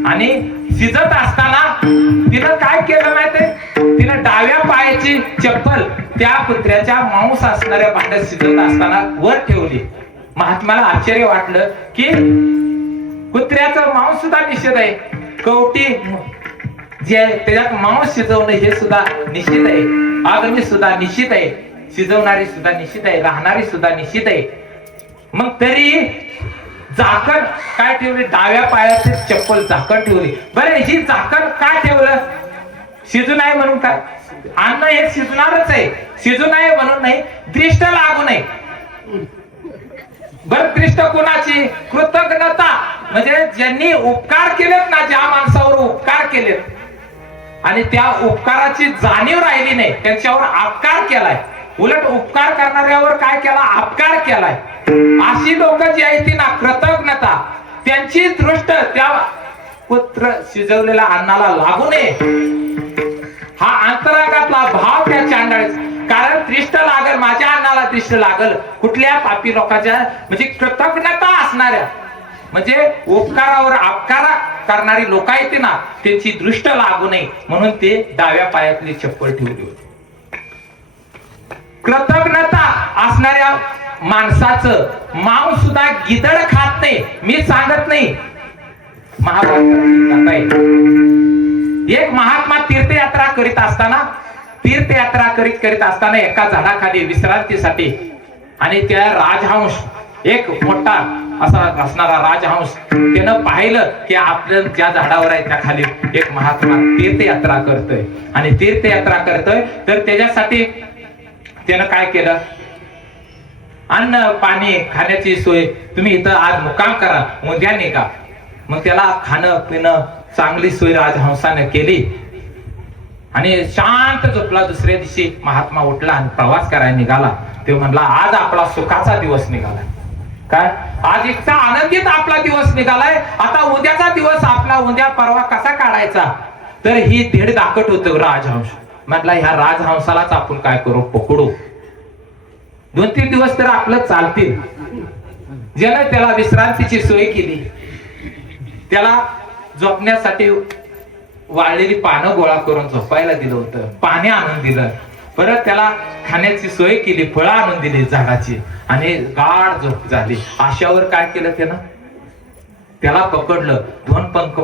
आणि शिजत असताना तिनं काय केलं माहितीये? तिनं डाव्या पायाची चप्पल त्या कुत्र्याच्या मांस असणाऱ्या भांड्यात शिजत असताना वर ठेवली. महात्म्याला आश्चर्य वाटलं की कुत्र्याचं मांस सुद्धा निषेध आहे, कवटी जे त्याच्यात मांस शिजवणं हे सुद्धा निषेध आहे, अग्नी सुद्धा निषेध आहे, शिजवणारी सुद्धा निषेध आहे, राहणारी सुद्धा निषेध आहे. मग तरी झाकण काय ठेवली? डाव्या पायाची चप्पल झाकण ठेवली. बरं, ही झाकण काय ठेवलं? शिजू नये म्हणून. काय अन्न हे शिजणारच आहे, शिजू नये म्हणून नाही, दृष्ट लागू नये. बर, दृष्ट कोणाची? कृतज्ञता. म्हणजे ज्यांनी उपकार केलेत ना, ज्या माणसावर उपकार केलेत आणि त्या उपकाराची जाणीव राहिली नाही, त्यांच्यावर अपकार केलाय. उलट उपकार करणाऱ्यावर काय केला? अपकार केलाय. अशी लोक जी आहेत ती ना, कृतज्ञता, त्यांची दृष्ट त्या पुत्र शिजवलेल्या अन्नाला लागू नये, हा अंतरांगातला भाव त्या चांडाळीचा. कारण दृष्ट लागल, माझ्या अन्नाला दृष्ट लागल, कुठल्या पापी लोकांच्या, म्हणजे कृतज्ञता असणाऱ्या, म्हणजे उपकारावर अपकार करणारी लोक आहेत ना, त्यांची दृष्ट लागू नये म्हणून ते डाव्या पायातली चप्पल ठेवली होती. कृतज्ञता असणाऱ्या माणसाचं मांस सुद्धा गिदड खात नाही. मी सांगत नाही, महाभारतात एक महात्मा तीर्थयात्रा करीत असताना एका झाडाखाली विश्रांतीसाठी, आणि त्या राजहंस, एक मोठा असा असणारा राजहंस, त्यानं पाहिलं की आपलं ज्या झाडावर आहे त्या खाली एक महात्मा तीर्थयात्रा करतोय. आणि तीर्थयात्रा करतोय तर त्याच्यासाठी त्यानं काय केलं? अन्न पाणी खाण्याची सोय, तुम्ही इथं आज मुक्काम करा, उद्या निघा. मग त्याला खाणं पिणं चांगली सोय राजहंसाने केली आणि शांत झोपला. दुसऱ्या दिवशी महात्मा उठला आणि प्रवास करायला निघाला. ते म्हणला, आज आपला सुखाचा दिवस निघालाय. काय? आज इतका आनंदित आपला दिवस निघालाय. आता उद्याचा दिवस आपला उद्या परवा कसा काढायचा? तर ही धीड दाखवत होतं राजहंस. म्हटला, ह्या राजहंसालाच आपण काय करू? पकडू. 2-3 दिवस तर आपलं चालतील. ज्यानं त्याला विश्रांतीची सोय केली, त्याला झोपण्यासाठी वाळलेली पानं गोळा करून झोपायला दिलं होतं, पाणी आणून दिलं, परत त्याला खाण्याची सोय केली, फळं आणून दिली झाडाची, आणि गाढ झोप झाली. अशावर काय केलं त्यानं? त्याला पकडलं, 2 पंख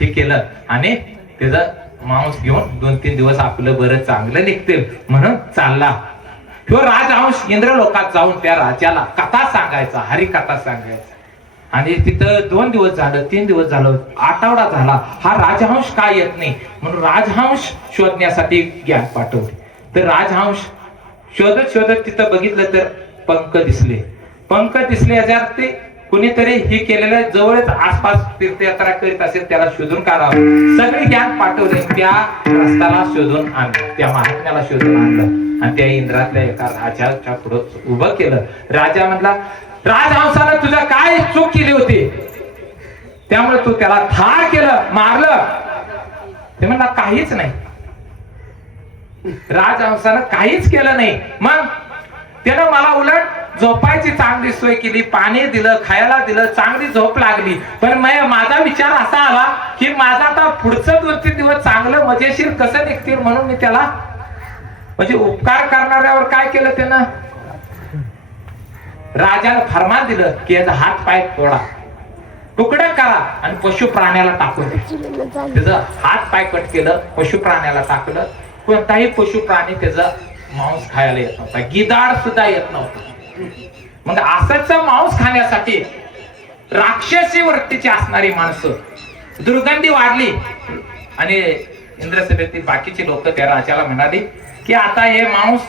हे केलं आणि त्याचं मांस घेऊन 2-3 दिवस आपलं बरं चांगलं निघतील म्हणून चालला. तो राजहंस इंद्रलोकात जाऊन त्या राजाला कथा सांगायचा, हरिकथा सांगायचा. आणि तिथं 2 दिवस झालं, 3 दिवस झालं, आठवडा झाला, हा राजहंस काय येत नाही म्हणून राजहंस शोधण्यासाठी ज्ञान पाठवले. तर राजहंस शोधत शोधत तिथं बघितलं तर पंख दिसले. पंख दिसले याच्यावर ते कुणीतरी हे केलेलं जवळच आसपास तीर्थयात्रा करीत असेल त्याला शोधून काढावं. सगळे ज्ञान पाठवले, त्या रस्त्याला शोधून आणलं, त्या महात्म्याला शोधून आणलं आणि त्या इंद्रातल्या एका राजाच्या पुढं उभं केलं. राजा म्हणला, राजहंसानं तुझं काय चूक केली होती त्यामुळे तू त्याला ठार केलं, मारलं? ते म्हणला काहीच नाही. राजहंसानं काहीच केलं नाही. मग त्यानं मला उलट झोपायची चांगली सोय केली, पाणी दिलं, खायला दिलं, चांगली झोप लागली. पण माझा विचार असा आला की माझा आता पुढचं 2-3 दिवस चांगलं मजेशीर कसं निघतील म्हणून मी त्याला म्हणजे उपकार करणाऱ्यावर काय केलं त्यानं, राजानं फरमान दिलं की याचा हात पाय तोडा, तुकडं करा आणि पशु प्राण्याला टाकून द्या. त्याचं हात पाय कट केलं, पशु प्राण्याला टाकलं. कोणताही पशु प्राणी त्याचं मांस खायला येत नव्हता, गिधाड सुद्धा येत नव्हतं. मग असंच मांस खाण्यासाठी राक्षसी वृत्तीची असणारी माणसं, दुर्गंधी वाढली आणि इंद्रसभेतील बाकीचे लोक त्या राजाला म्हणाले की आता हे मांस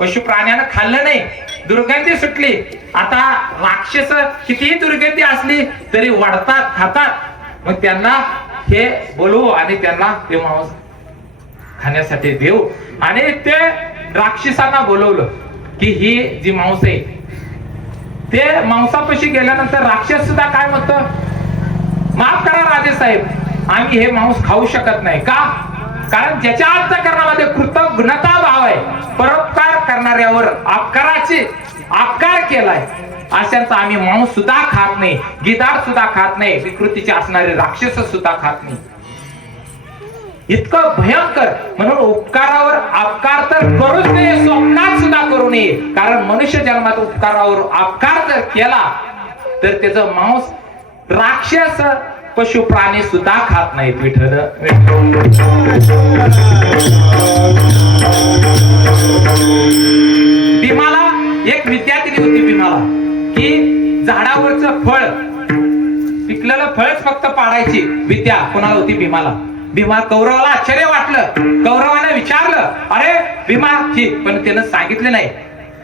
पशु प्राण्यानं खाल्लं नाही, दुर्गंधी सुटली, आता राक्षस कितीही दुर्गंधी असली तरी वाढतात, खातात. मग त्यांना हे बोलवू आणि त्यांना ते मांस खाण्यासाठी देऊ. आणि ते राक्षसांना बोलवलं की ही जी मांस आहे ते मांसापाशी गेल्यानंतर राक्षस सुद्धा काय म्हणतो, माफ करा राजे साहेब, आम्ही हे मांस खाऊ शकत नाही. का? कारण ज्याच्या अंतःकरणामध्ये कृतज्ञता भाव आहे, परोपकार करणाऱ्यावर अपकार केलाय, अशांचा आम्ही मांस सुद्धा खात नाही, गिधाड सुद्धा खात नाही, विकृतीचे असणारे राक्षस सुद्धा खात नाही. इतकं भयंकर म्हणून उपकारावर अपकार तर करूच नये, स्वप्नात सुद्धा करू नये. कारण मनुष्य जन्मात उपकारावर अपकार जर केला तर त्याचं मांस राक्षस पशु प्राणी सुद्धा खात नाहीत. विठ्ठल भीमाला एक विद्या दिली होती भीमाला की झाडावरचं फळ, पिकलेलं फळच फक्त पाडायची विद्या कोणाला होती भीमाला. भीमा कौरवाला आश्चर्य वाटलं, कौरवाने विचारलं, अरे भीमा ठीक, पण त्यानं सांगितलं नाही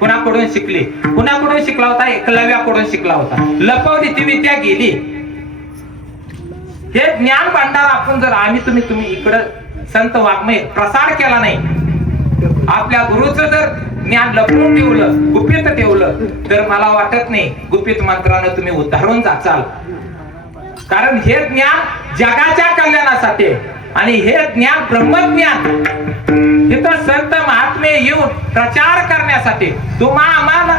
कुणाकडून शिकली. कुणाकडून शिकला होता? एकलव्याकडून शिकला होता. लपवली ती विद्या गेली. हे ज्ञान भांडार आपण जर तुम्ही इकडं संत वाङ्मय प्रसार केला नाही, आपल्या गुरुचं जर ज्ञान लपवून ठेवलं, गुपित ठेवलं, तर मला वाटत नाही गुपित मंत्रानं तुम्ही उद्धारून जाचाल. कारण हे ज्ञान जगाच्या कल्याणासाठी आणि हे ज्ञान ब्रह्मज्ञान तिथं संत महात्मे येऊन प्रचार करण्यासाठी आम्हाला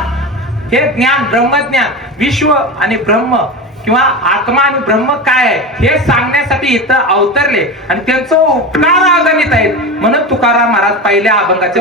हे ज्ञान ब्रह्मज्ञान, विश्व आणि ब्रह्म किंवा आत्मा आणि ब्रह्म काय आहे हे सांगण्यासाठी इथं अवतरले आणि त्यांचं उपकार अगणित आहेत. म्हणून तुकाराम महाराज पहिल्या अभंगाचे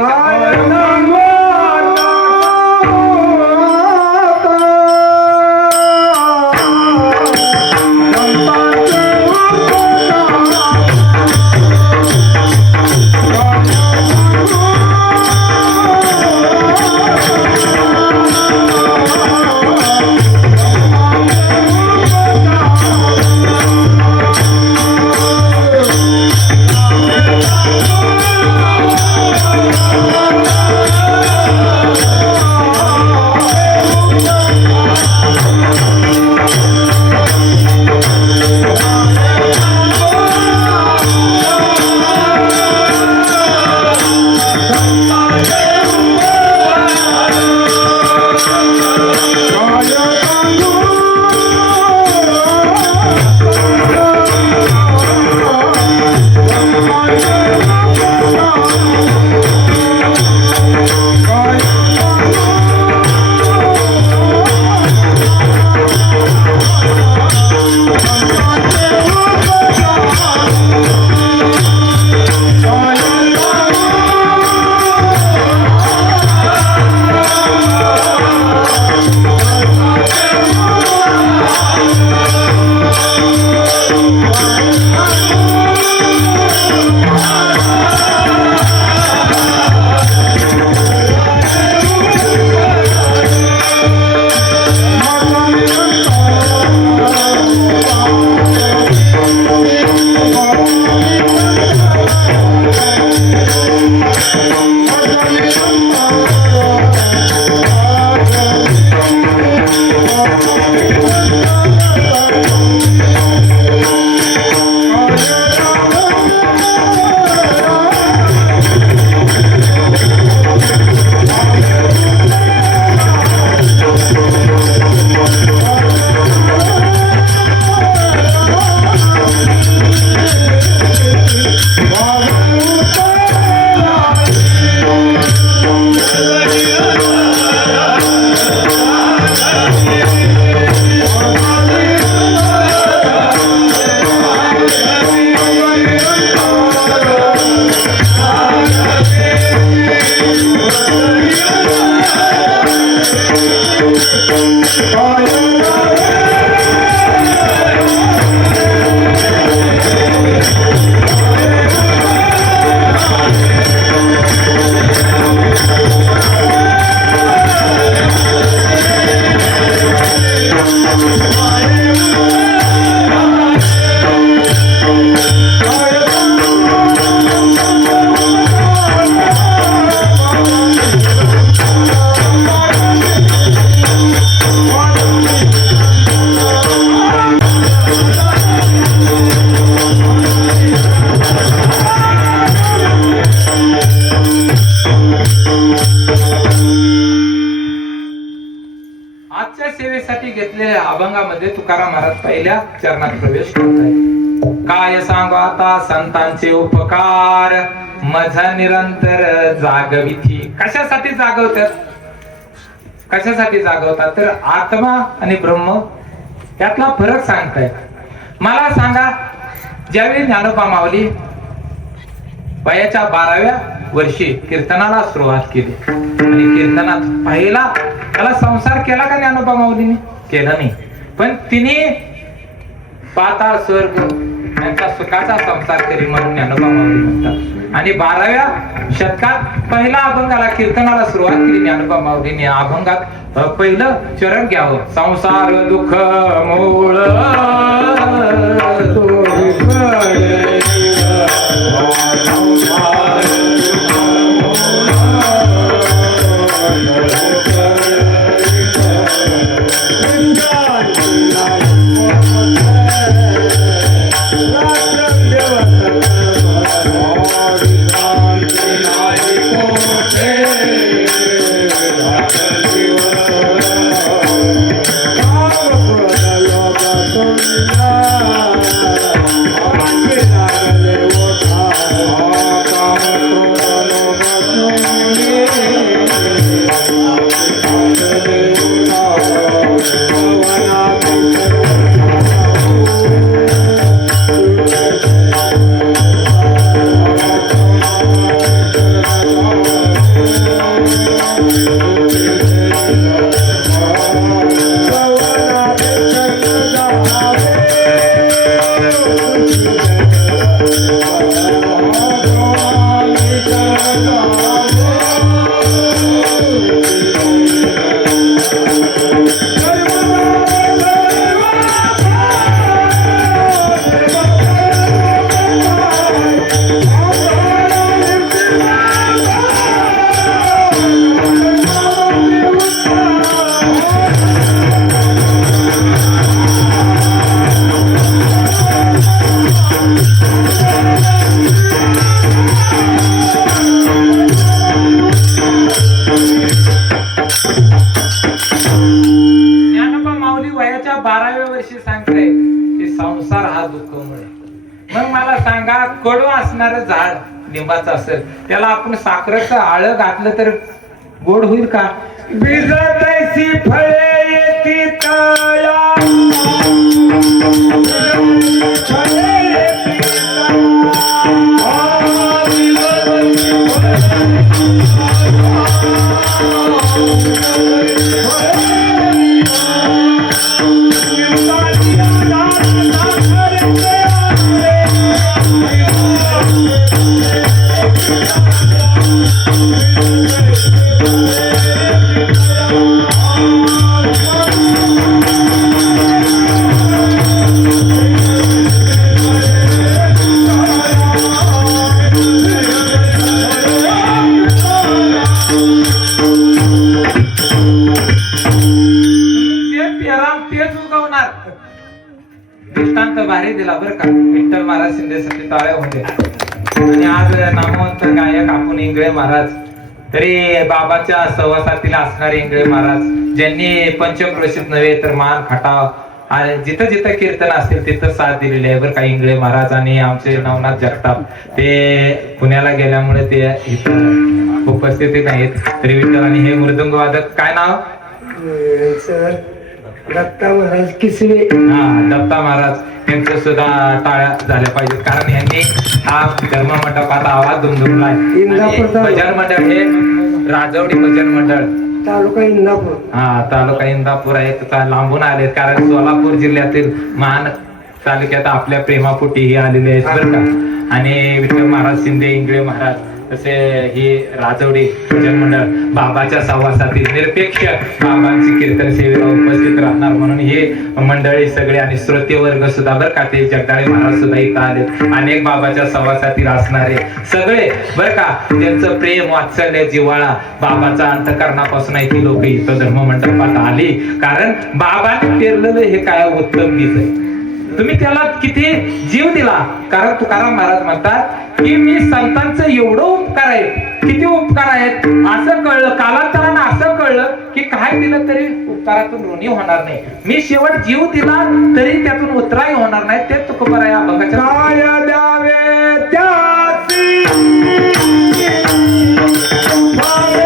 आजच्या सेवेसाठी घेतलेल्या अभंगामध्ये तुकाराम महाराज पहिल्या चरणात प्रवेश करतायत. काय सांगू आता संतांचे उपकार माझा निरंतर जागविती. कशासाठी जागवतात? कशासाठी जागवतात तर आत्मा आणि ब्रह्म त्यातला फरक सांगतायत. मला सांगा, ज्यावेळी ज्ञानोबा माऊली वयाच्या 12व्या वर्षी कीर्तनाला सुरुवात केली आणि कीर्तनात पहिला त्याला संसार केला का ज्ञानोबा माऊलीने? केला नाही, पण तिने पाताळ स्वर्ग यांचा सुखाचा संसार करी म्हणून ज्ञानोबा माऊली म्हणतात. आणि 12व्या शतकात पहिला अभंगाला कीर्तनाला सुरुवात केली ज्ञानोबा माऊलीने. अभंगात पहिलं चरण घ्यावं, संसार दुःख मूळ कडू असणारं झाड लिंबाचं असेल त्याला आपण साखरेचं आळं घातलं तर गोड होईल का? बीजाची फळे येती तया दृष्टांत भारी दिला बरं का विठ्ठल महाराज शिंदेसाठी टाळ्या होते. आणि आज नामवंत गायक आपण इंगळे महाराज, तरी बाबाच्या सहवासातील असणारे इंगळे महाराज ज्यांनी पंचक्रोशीत नव्हे तर मान खटाव आणि जिथं जिथं कीर्तन असतील तिथं साथ दिलेली आहे बरं का इंगळे महाराज. आणि आमचे नवनाथ जगताप ते पुण्याला गेल्यामुळे ते इथं उपस्थिती नाहीत. तरी विठ्ठल आणि हे मृदुंग वादक काय नाव सर दत्ता महाराज किसवे. हा दत्ता महाराज त्यांचं सुद्धा टाळ्या झाल्या पाहिजेत कारण यांनी हा धर्म मंडपाचा आवाज दुमदुमलाय. भजन मंडळ हे राजवडी भजन मंडळ तालुका इंदापूर. हा तालुका इंदापूर आहे, लांबून आले कारण सोलापूर जिल्ह्यातील मान तालुक्यात आपल्या प्रेमापोटी हे आलेले आहेत बरं का. आणि विठ्ठल महाराज शिंदे इंगळे महाराज तसे ही राजवडी भजन मंडळ बाबाच्या सहवासातील निरपेक्ष बाबांची कीर्तन सेवेला उपस्थित राहणार म्हणून हे मंडळी सगळे आणि श्रोते वर्ग सुद्धा बरं का ते जगदाळे महाराज सुद्धा इथं आले. अनेक बाबाच्या सहवासातील असणारे सगळे बरं का त्यांचं प्रेम वात्सल्य जिव्हाळा बाबाचा अंतःकरणापासून ती लोक इथं धर्म मंडपात आली कारण बाबाने पेरलेलं हे काय उत्तम बीज आहे. तुम्ही त्याला किती जीव दिला कारण तुकाराम महाराज म्हणतात की मी संतांचं एवढं उपकार आहे. किती उपकार उपकार आहेत असं कळलं. कालांतरानं असं कळलं की काय दिलं तरी उपकारातून ऋणी होणार नाही. मी शेवट जीव दिला तरी त्यातून उतराही होणार नाही. ते तुकोबा या अभंगाच्या काय द्यावे त्याची भावे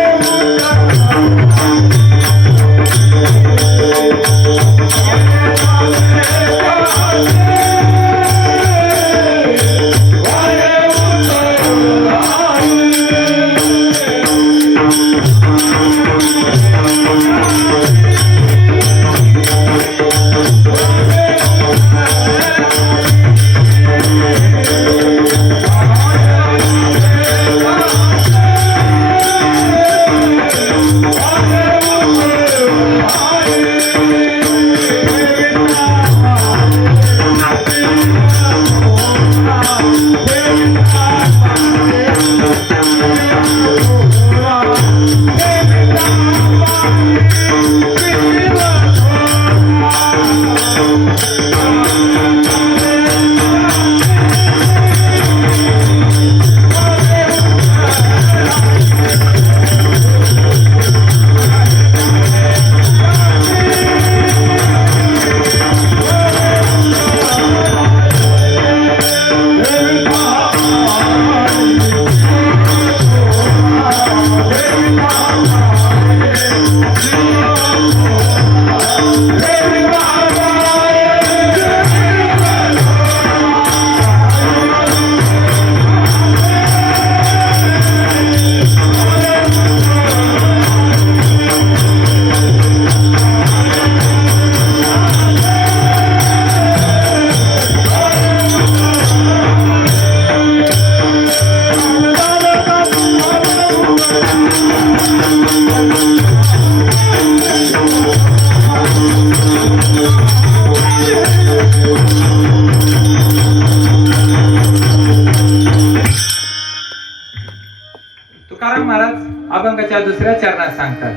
तुकाराम महाराज अभंगाच्या दुसऱ्या चरणात सांगतात,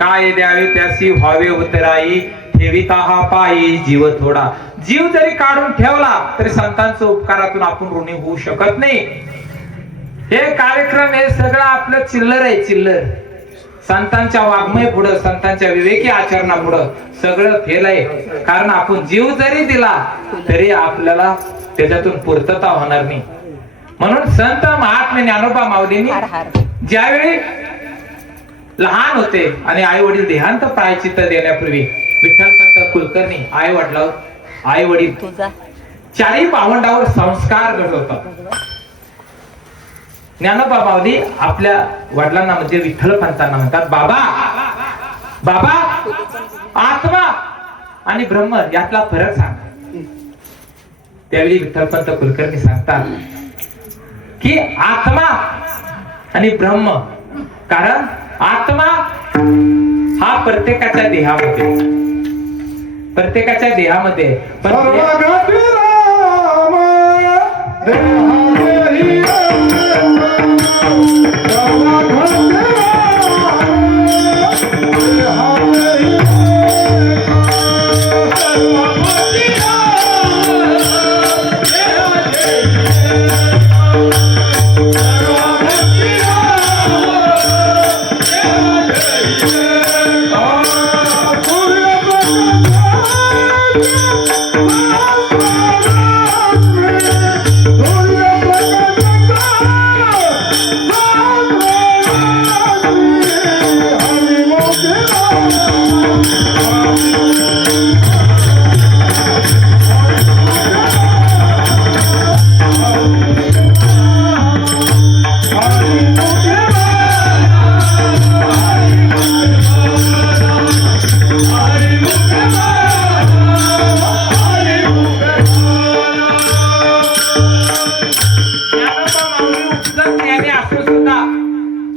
काय द्यावे त्यासी व्हावे उतराई, ठेविता हा पायी जीव थोडा. जीव जरी काढून ठेवला तरी संतांच्या उपकारातून आपण ऋणी होऊ शकत नाही. हे कार्यक्रम हे सगळं आपलं चिल्लर आहे, चिल्लर. संतांच्या वाङ्मय पुढं, संतांच्या विवेकी आचरणापुढं सगळं फेल आहे. कारण आपण जीव जरी दिला तरी आपल्याला त्याच्यातून पूर्तता होणार नाही. म्हणून संत महात्मे ज्ञानोबा माऊलींनी ज्यावेळी लहान होते आणि आई वडील देहांत प्रायश्चित्त देण्यापूर्वी विठ्ठलपंत कुलकर्णी आई वडील चारही भावंडावर संस्कार घडवतात. ज्ञानोबा माऊली आपल्या वडिलांना म्हणजे विठ्ठलपंतांना म्हणतात, बाबा बाबा आत्मा आणि ब्रह्म यातला फरक सांग. त्यावेळी विठ्ठलपंत कुलकर्णी सांगतात की आत्मा आणि ब्रह्म, कारण आत्मा हा प्रत्येकाच्या देहामध्ये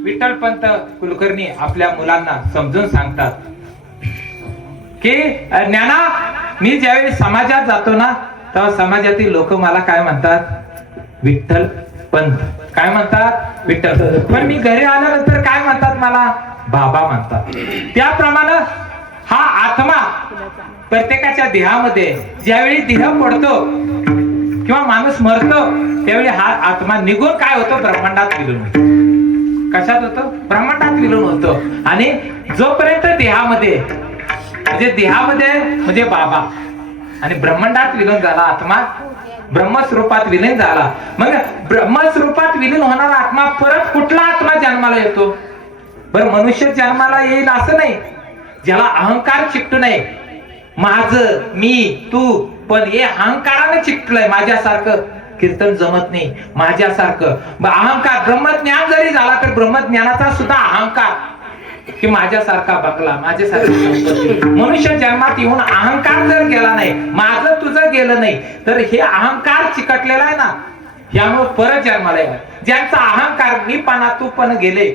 विठ्ठलपंत कुलकर्णी आपल्या मुलांना समजून सांगतात की ज्ञाना, मी ज्यावेळी समाजात जातो ना तेव्हा समाजातील लोक मला काय म्हणतात, विठ्ठल पंत. काय म्हणतात, विठ्ठल. पण मी घरी आल्यानंतर काय म्हणतात, मला बाबा म्हणतात. त्याप्रमाणे हा आत्मा प्रत्येकाच्या देहामध्ये ज्यावेळी देह पडतो किंवा माणूस मरतो त्यावेळी हा आत्मा निघून काय होतो, ब्रह्मांडात विलीन होतो. कशात होतं? ब्रह्मांडात विलीन होतो. आणि जोपर्यंत देहामध्ये म्हणजे बाबा आणि ब्रह्मांडात विलीन झाला आत्मा, ब्रह्मस्वरूपात विलीन झाला. मग ब्रह्मस्वरूपात विलीन होणारा आत्मा परत कुठला आत्मा जन्माला येतो? बरं, मनुष्य जन्माला येईल असं नाही, ज्याला अहंकार चिकटू नये, माझं, मी, तू. पण हे अहंकाराने चिकटलंय, माझ्यासारखं कीर्तन जमत नाही, माझ्यासारखं अहंकार. ब्रह्मज्ञान जरी झाला तर ब्रह्मज्ञानाचा सुद्धा अहंकार, की माझ्यासारखा बंगला, माझ्यासारखी संपत्ती. मनुष्य जन्मात येऊन अहंकार जर गेला नाही, माझं तुझं गेलं नाही, तर हे अहंकार चिकटलेला आहे ना, यामुळे परत जन्माला येणार. ज्यांचा अहंकार, मीपणा, तूपण गेले,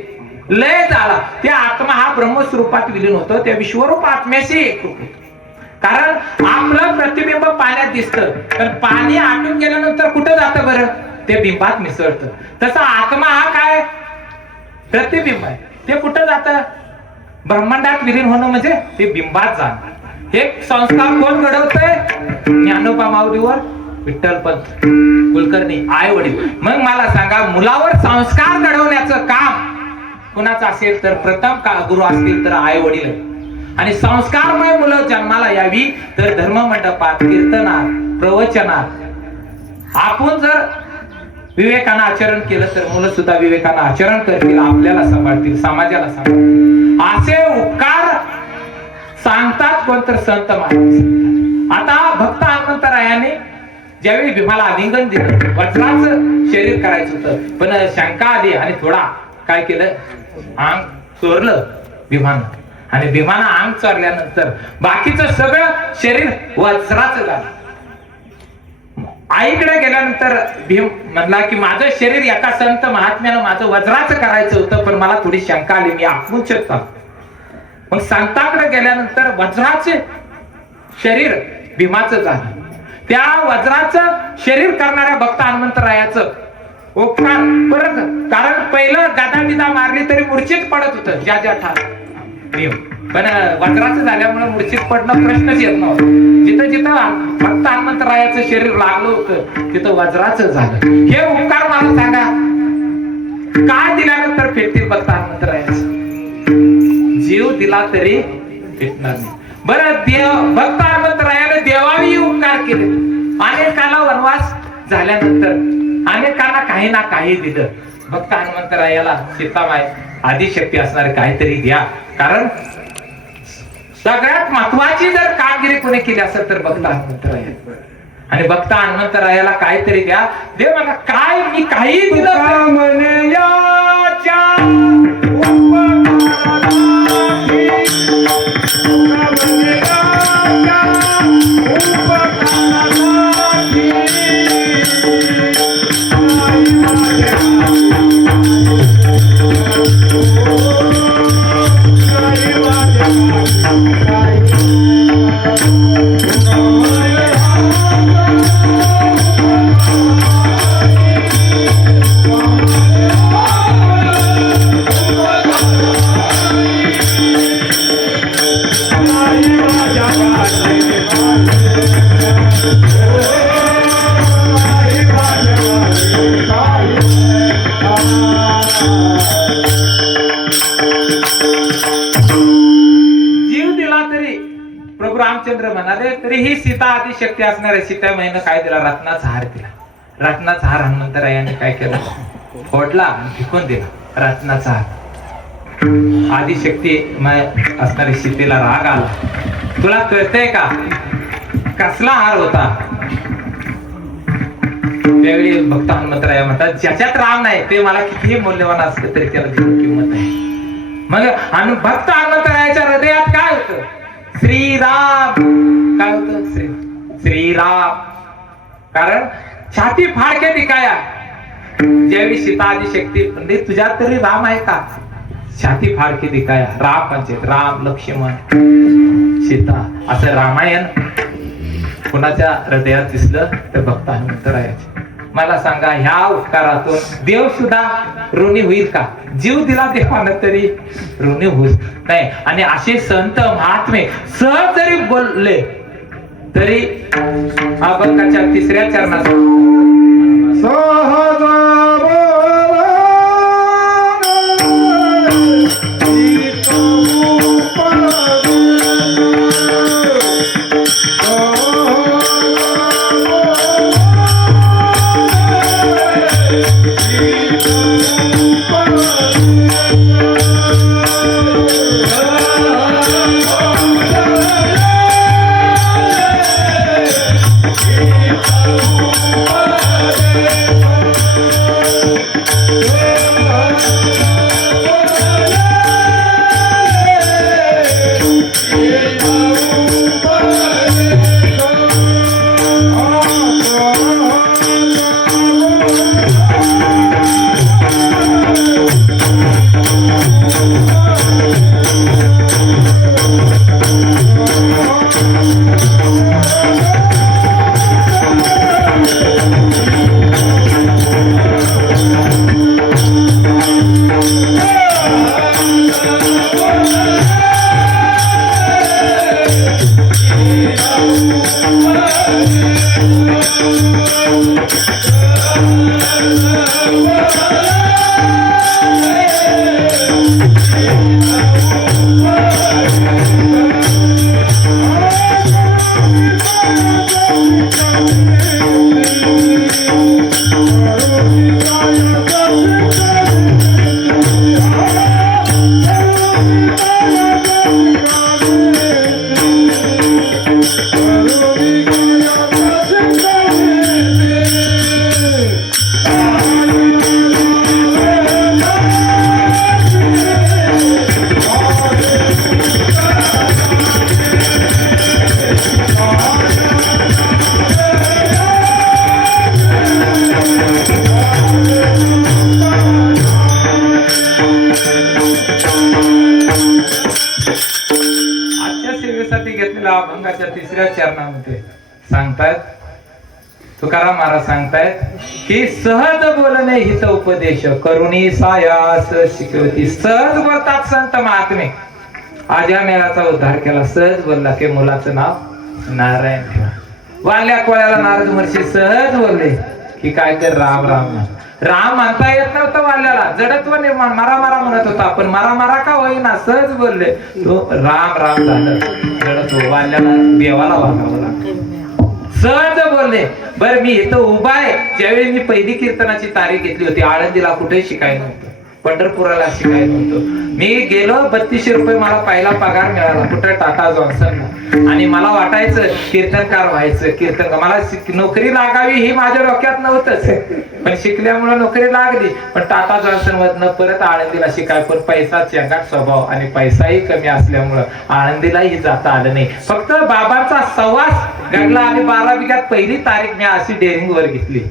लय झाला, ते आत्मा हा ब्रह्मस्वरूपात विलीन होतो, त्या विश्वरूप आत्म्याशी एक होतो. कारण आपलं प्रतिबिंब पाण्यात दिसतं, तर पाणी आटून गेल्यानंतर कुठं जातं बरं? ते बिंबात मिसळतं. तसा आत्मा हा काय? प्रतिबिंब आहे. ते कुठं जातं? ब्रह्मांडात विलीन होणं म्हणजे ते बिंबात जाणं. हे संस्कार कोण घडवतंय? ज्ञानोबा माऊलीवर विठ्ठलपंत कुलकर्णी, आई वडील. मग मला सांगा, मुलावर संस्कार घडवण्याचं काम कुणाचं असेल तर प्रथम गुरु असतील तर आई वडील. आणि संस्कारमय मुलं जन्माला यावी तर धर्ममंडपात, कीर्तनात, प्रवचनात आपण जर विवेकानं आचरण केलं तर मुलं सुद्धा विवेकानं आचरण करतील, आपल्याला सांभाळतील, समाजाला सांभाळतील. असे उपकार सांगतात कोणतर संत महाराज. आता भक्त हनुमंतरायाने ज्यावेळी भीमाला आलिंगन दिलं, वज्राचं शरीर करायचं होतं, पण शंका आली आणि थोडा काय केलं, अंग चोरलं भीमानं. आणि भीमानं अंग चोरल्यानंतर बाकीचं सगळं शरीर वज्राचं झालं. आईकडे गेल्यानंतर भीम म्हणला की माझं शरीर एका संत महात्म्यानं माझं वज्राचं करायचं होतं, पण मला थोडी शंका आली, मी आखून शकतो. मग संताकडे गेल्यानंतर वज्राचे शरीर भीमाचं झालं. त्या वज्राचं शरीर करणाऱ्या भक्त हनुमंतरायाचं उपकार परत, कारण पहिलं गदा बिदा मारली तरी मूर्छित पडत होतं ज्या ठार भीम, पण वज्राचं झाल्यामुळे मूर्छित पडणं प्रश्नच येत नव्हता. जिथं जिथं भक्त हनुमंतरायाचं शरीर लागलं होतं तिथं वज्राचं झालं. हे उपकार मला सांगा काय दिल्यानंतर भेटतील भक्त हनुमंतरायाचं? जीव दिला तरी भेटणार नाही. बरं, भक्त हनुमंतरायाने देवावी उपकार केले. अनेकाला वनवास झाल्यानंतर अनेकांना काही ना काही दिलं. भक्त हनुमंतरायाला सीतामाय आदिशक्ती असणारे काहीतरी द्या, कारण सगळ्यात महत्वाची जर कामगिरी कोणी केली असेल तर भक्त हनुमंतराय. आणि भक्त हनुमंतरायाला काहीतरी द्या. देव म्हणा काय, मी काही दिलं म्हणे याच्या रामचंद्र म्हणाले तरी ही सीता आदिशक्ती असणाऱ्या सीता महिना काय दिला? रत्नाचा हार दिला. रत्नाचा हार हनुमंतरायाने काय केला? फोडला आणि फेकून दिला रत्नाचा हार. आदिशक्ती असणारी सीतेला राग आला. तुला कळतंय का कसला हार होता? त्यावेळी भक्त हनुमंतराय म्हणतात ज्याच्यात राम नाही ते मला कितीही मौल्यवान असलं तरी त्याला किंमत आहे. मग भक्त हनुमंतरायाच्या हृदयात काय होतं? श्रीराम. काय होतं? श्रीराम. कारण छाती फाडके दिकाया. ज्यावेळी सीता आदिशक्ती म्हणजे तुझ्यात तरी राम आहे का? छाती फाडके दिकाया. राम पंचायत, राम लक्ष्मण सीता असं रामायण कुणाच्या हृदयात दिसलं तर भक्त हनुमंतरायाचे. मला सांगा ह्या उपकारातून देव सुद्धा ऋणी होईल का? जीव दिला देवानं तरी ऋणी होईल नाही. आणि असे संत महात्मे सहज जरी बोलले तरी अभंगाच्या 3ऱ्या चरणात सहज अभंगाच्या 3ऱ्या चरणामध्ये सांगतात, तुकाराम महाराज सांगतायत की सहज बोलणे हित उपदेश करुणी सायास शिकवती. सहज बोलतात संत महात्मे. आज या मेळाचा उद्धार केला. सहज बोलला की मुलाचं नाव नारायण ठेवा. वाल्या कोळ्याला नारद महर्षी सहज बोलले की काय कर राम राम. राम म्हणता येत नव्हतं वाल्याला, जडत्व निर्माण मारा मारा म्हणत होता, पण मारा मारा का होईना सहज बोलले तो राम राम झालं. जडत्व वाल्याला देवाला वागावं लागलं. सहज बोलले. बरं मी इथं उभा आहे. ज्यावेळी मी पहिली कीर्तनाची तारीख घेतली होती, आळंदीला कुठे शिकायला नव्हतं, पंढरपुराला शिकायला नव्हतं. मी गेलो, 3200 रुपये मला पहिला पगार मिळाला कुठे टाटा जॉन्सनला. आणि मला वाटायचं कीर्तनकार व्हायचं. कीर्तनकार मला नोकरी लागावी ही माझ्या डोक्यात नव्हतंच, पण शिकल्यामुळे नोकरी लागली. पण टाटा जॉन्सन मधनं परत आळंदीला शिकाय, पण पैसा चेंगाट स्वभाव आणि पैसाही कमी असल्यामुळं आळंदीलाही जाता आलं नाही. फक्त बाबांचा सहवास घडला आणि 12 बिघात पहिली तारीख मी अशी डेअरिंग वर घेतली.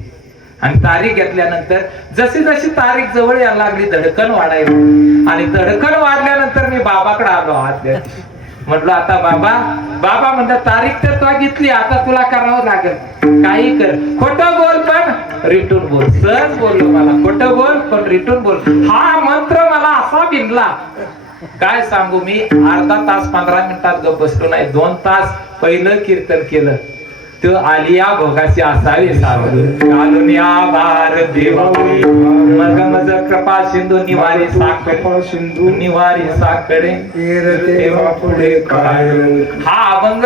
आणि तारीख घेतल्यानंतर जशी जशी तारीख जवळ यायला लागली धडकन वाढायला. आणि धडकन वाढल्यानंतर मी बाबाकडे आलो. आदल्या म्हटलं आता बाबा. बाबा म्हणतात तारीख तर तू घेतली, आता तुला करावं लागेल. काही कर, खोटं बोल पण रिटून बोल. सहज बोललो मला, खोटं बोल पण रिटून बोल. हा मंत्र मला असा बिनला काय सांगू. मी अर्धा तास 15 मिनिटात गप बसलो नाही. 2 तास पहिलं कीर्तन केलं. तो आलिया भोगाची असावी सावध आभार देवा मग मज कृपा सिंधू निवारी साकडे सिंधू निवारी साकडे देवा पुढे काय. हा अभंग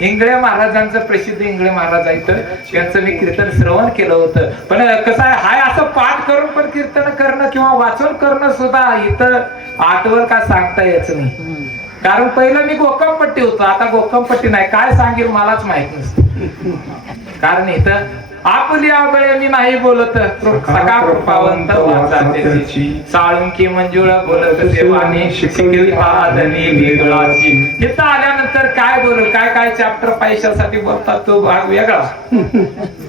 इंगळे महाराजांचं प्रसिद्ध इंगळे महाराज आहेत, त्यांचं मी कीर्तन श्रवण केलं होतं. पण कसं आहे, हाय असं पाठ करून पण कीर्तन करणं किंवा वाचन करणं सुद्धा इथं आठवण का सांगता यायचं नाही. कारण पहिलं मी गोकमपट्टी होतो, आता गोकमपट्टी नाही. काय सांगेल मलाच माहित नसतं. कारण इथं आपली आबळे मी नाही बोलत सका कृपावंत वाचाची साळुंकी मंजुळ बोलत देवानी शिकली पादनी वेगळाची. इथं आल्यानंतर काय बोल काय काय चॅप्टर पैशासाठी बोलतात तो भाग वेगळा,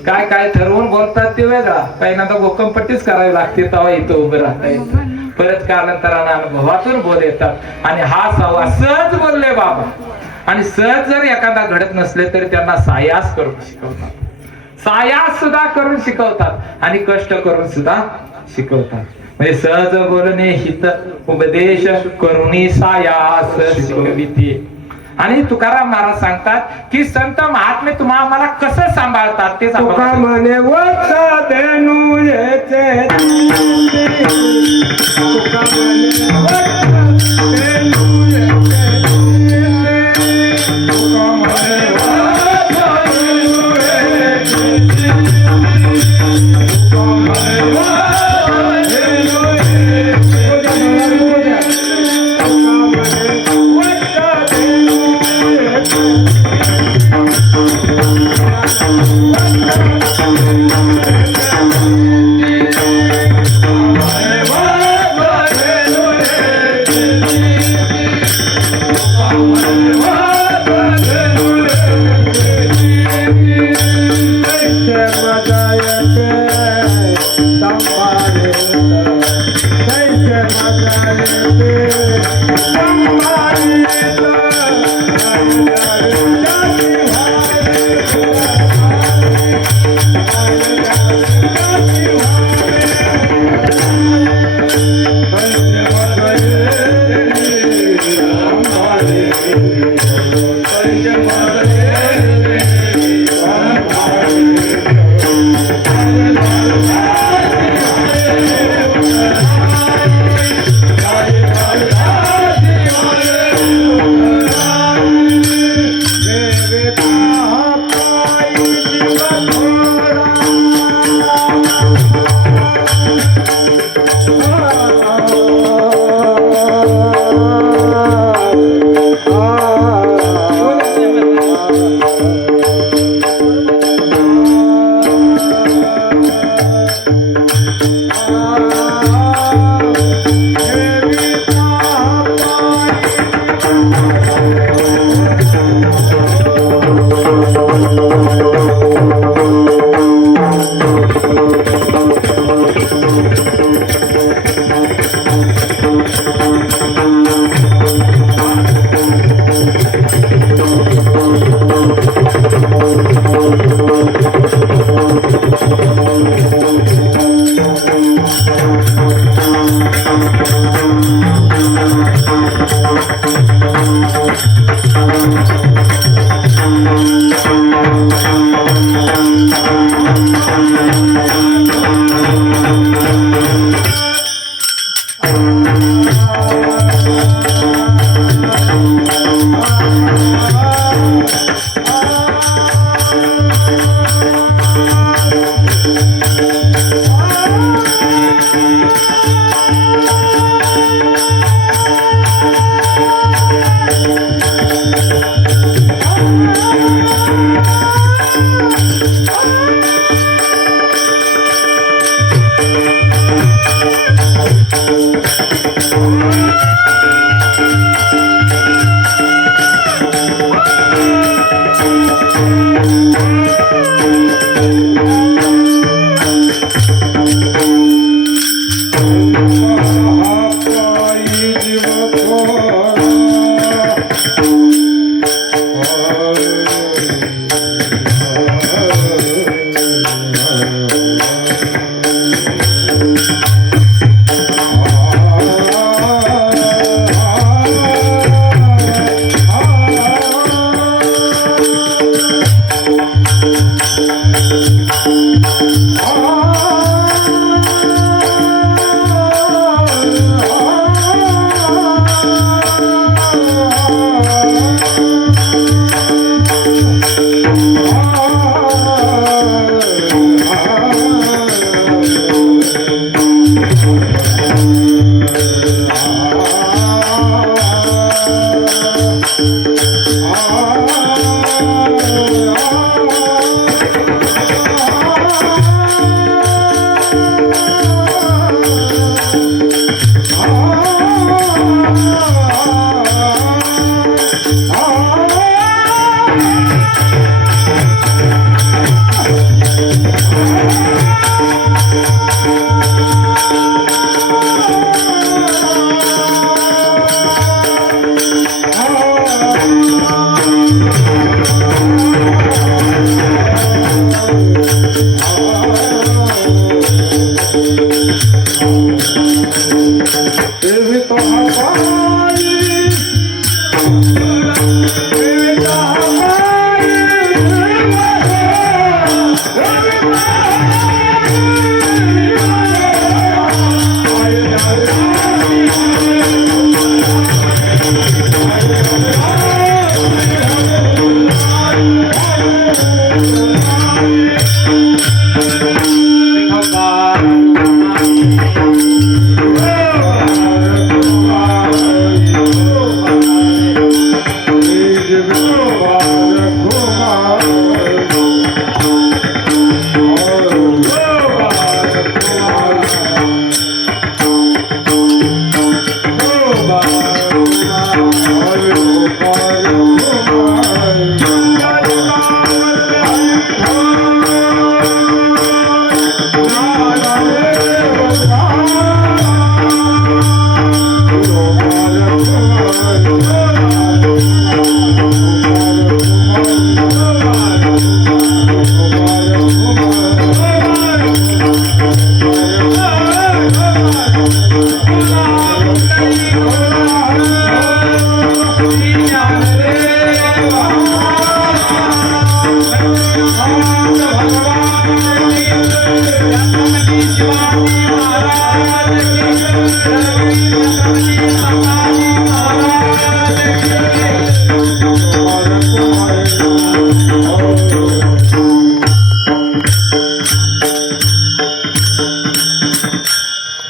काय काय ठरवून बोलतात ते वेगळा. पहिल्यांदा गोकमपट्टीच करावी लागते तेव्हा इथं उभं राहता येतं. परत कालांतराने अनुभवातून बोल येतात. आणि हा संवाद सहज बोलले बाबा. आणि सहज जर एखादा घडत नसले तरी त्यांना सायास करून शिकवतात. सायास सुद्धा करून शिकवतात आणि कष्ट करून सुद्धा शिकवतात. म्हणजे सहज बोलणे हित उपदेश करुणी सायास शिकविते. आणि तुकाराम महाराज सांगतात की संत महात्मे तुम्हा आम्हाला कसं सांभाळतात ते म्हणे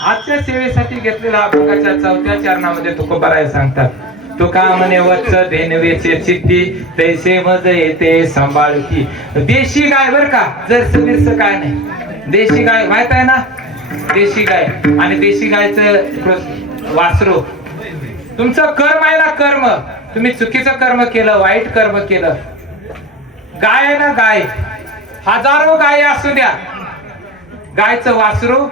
आजच्या सेवेसाठी घेतलेल्या अभंगाच्या 4थ्या चरणामध्ये तुकोबाराय सांगतात, तुका म्हणे वत्स धेनवेचे चित्ती तैसे मज येते सांभाळती. देशी गाय बर का, जर बिरस काय नाही, देशी गाय माहित आहे ना, देशी गाय. आणि देशी गायचं वासरू तुमचं कर्म आहे ना, कर्म तुम्ही चुकीचं कर्म केलं, वाईट कर्म केलं, गाय आहे ना गाय, हजारो गाय असू द्या, गायचं वासरू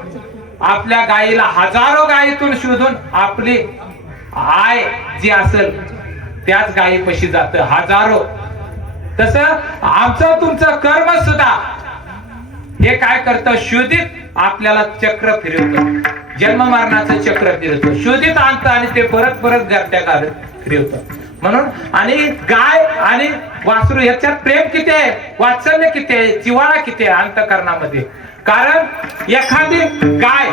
आपल्या गायीला हजारो गायीतून शोधून आपली आय जी असेल त्याच गायीपाशी जात हजारो. तसं आमचं तुमचं कर्म सुद्धा हे काय करतं, शोधित आपल्याला चक्र फिरवतं, जन्म मरणाचं चक्र फिरवतं, शोधित आणतं आणि ते परत परत गर्त्या घालत फिरवतं. म्हणून आणि गाय आणि वासरू ह्याच्यात प्रेम किती आहे, वात्सल्य किती आहे, जिव्हाळा किती आहे अंतःकरणामध्ये. कारण एखादी गाय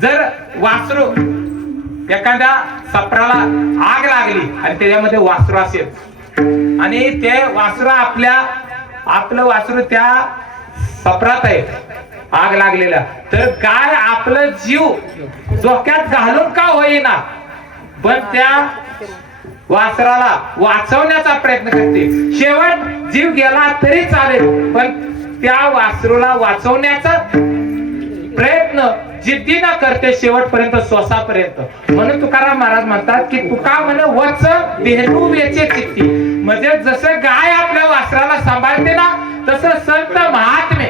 जर वासरू एखाद्या सपराला आग लागली आणि त्याच्यामध्ये वासरू असेल आणि ते वासरू आपलं वासरू त्या सपरात आहे आग लागलेला, तर गाय आपलं जीव धोक्यात घालून का होईना पण त्या वासराला वाचवण्याचा प्रयत्न करते. शेवट जीव गेला तरी चालेल पण त्या वासरूला वाचवण्याचा प्रयत्न जिद्दीनं करते शेवटपर्यंत, श्वासापर्यंत. म्हणून तुकाराम महाराज म्हणतात की तुका म्हणे वत्स धेनू वेचे चित्ती, म्हणजे जसं गाय आपल्या वासराला सांभाळते ना तसं संत महात्मे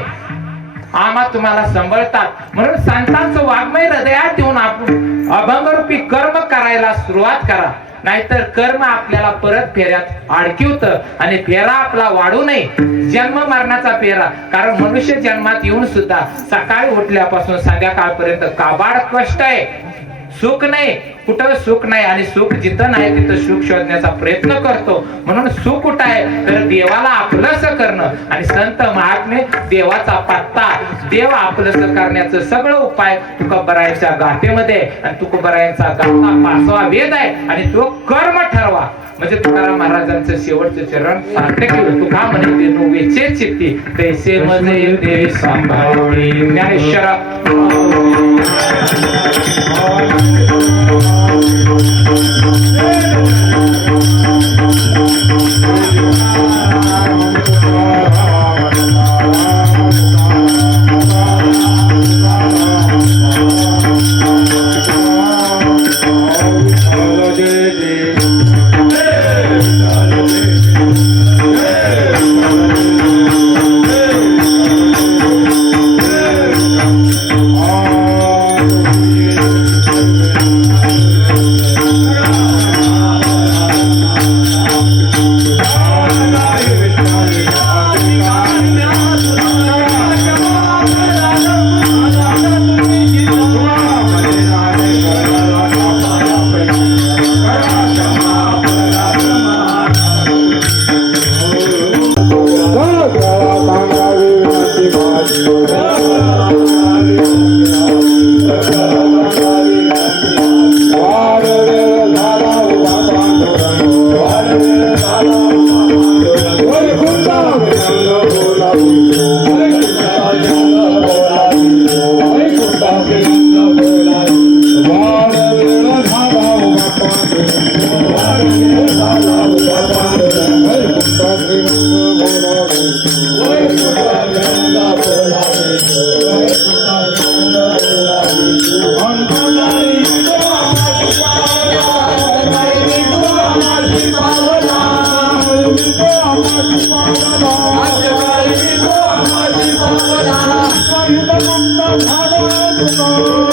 आम्हा तुम्हाला सांभाळतात. म्हणून संतांचं वाङ्मय हृदयात ठेवून आपण अभंगरूपी कर्म करायला सुरुवात करा, नाहीतर कर्म आपल्याला परत फेऱ्यात अडकिवत आणि फेरा आपला वाढू नये, जन्म मरणाचा फेरा. कारण मनुष्य जन्मात येऊन सुद्धा सकाळी उठल्यापासून संध्याकाळपर्यंत काबाड कष्ट आहे, सुख नाही, कुठं सुख नाही. आणि सुख जिथं नाही तिथं सुख शोधण्याचा प्रयत्न करतो. म्हणून सुख कुठं आहे तर देवाला आपलंस करणं. आणि संत महात्मे देवाचा पत्ता, देव आपलंस करण्याचं सगळं उपाय तुकोबारायांच्या गाथेमध्ये. आणि तुकोबारायांचा गाथा 5वा वेद आहे आणि तो कर्म ठरवा. म्हणजे तुकाराम महाराजांचं शेवटचं चरण सार्थक केलं. तुका म्हणे देनू वेचे चित्ती तैसे मज येते सांभाळी. ज्ञानेश्वर Oh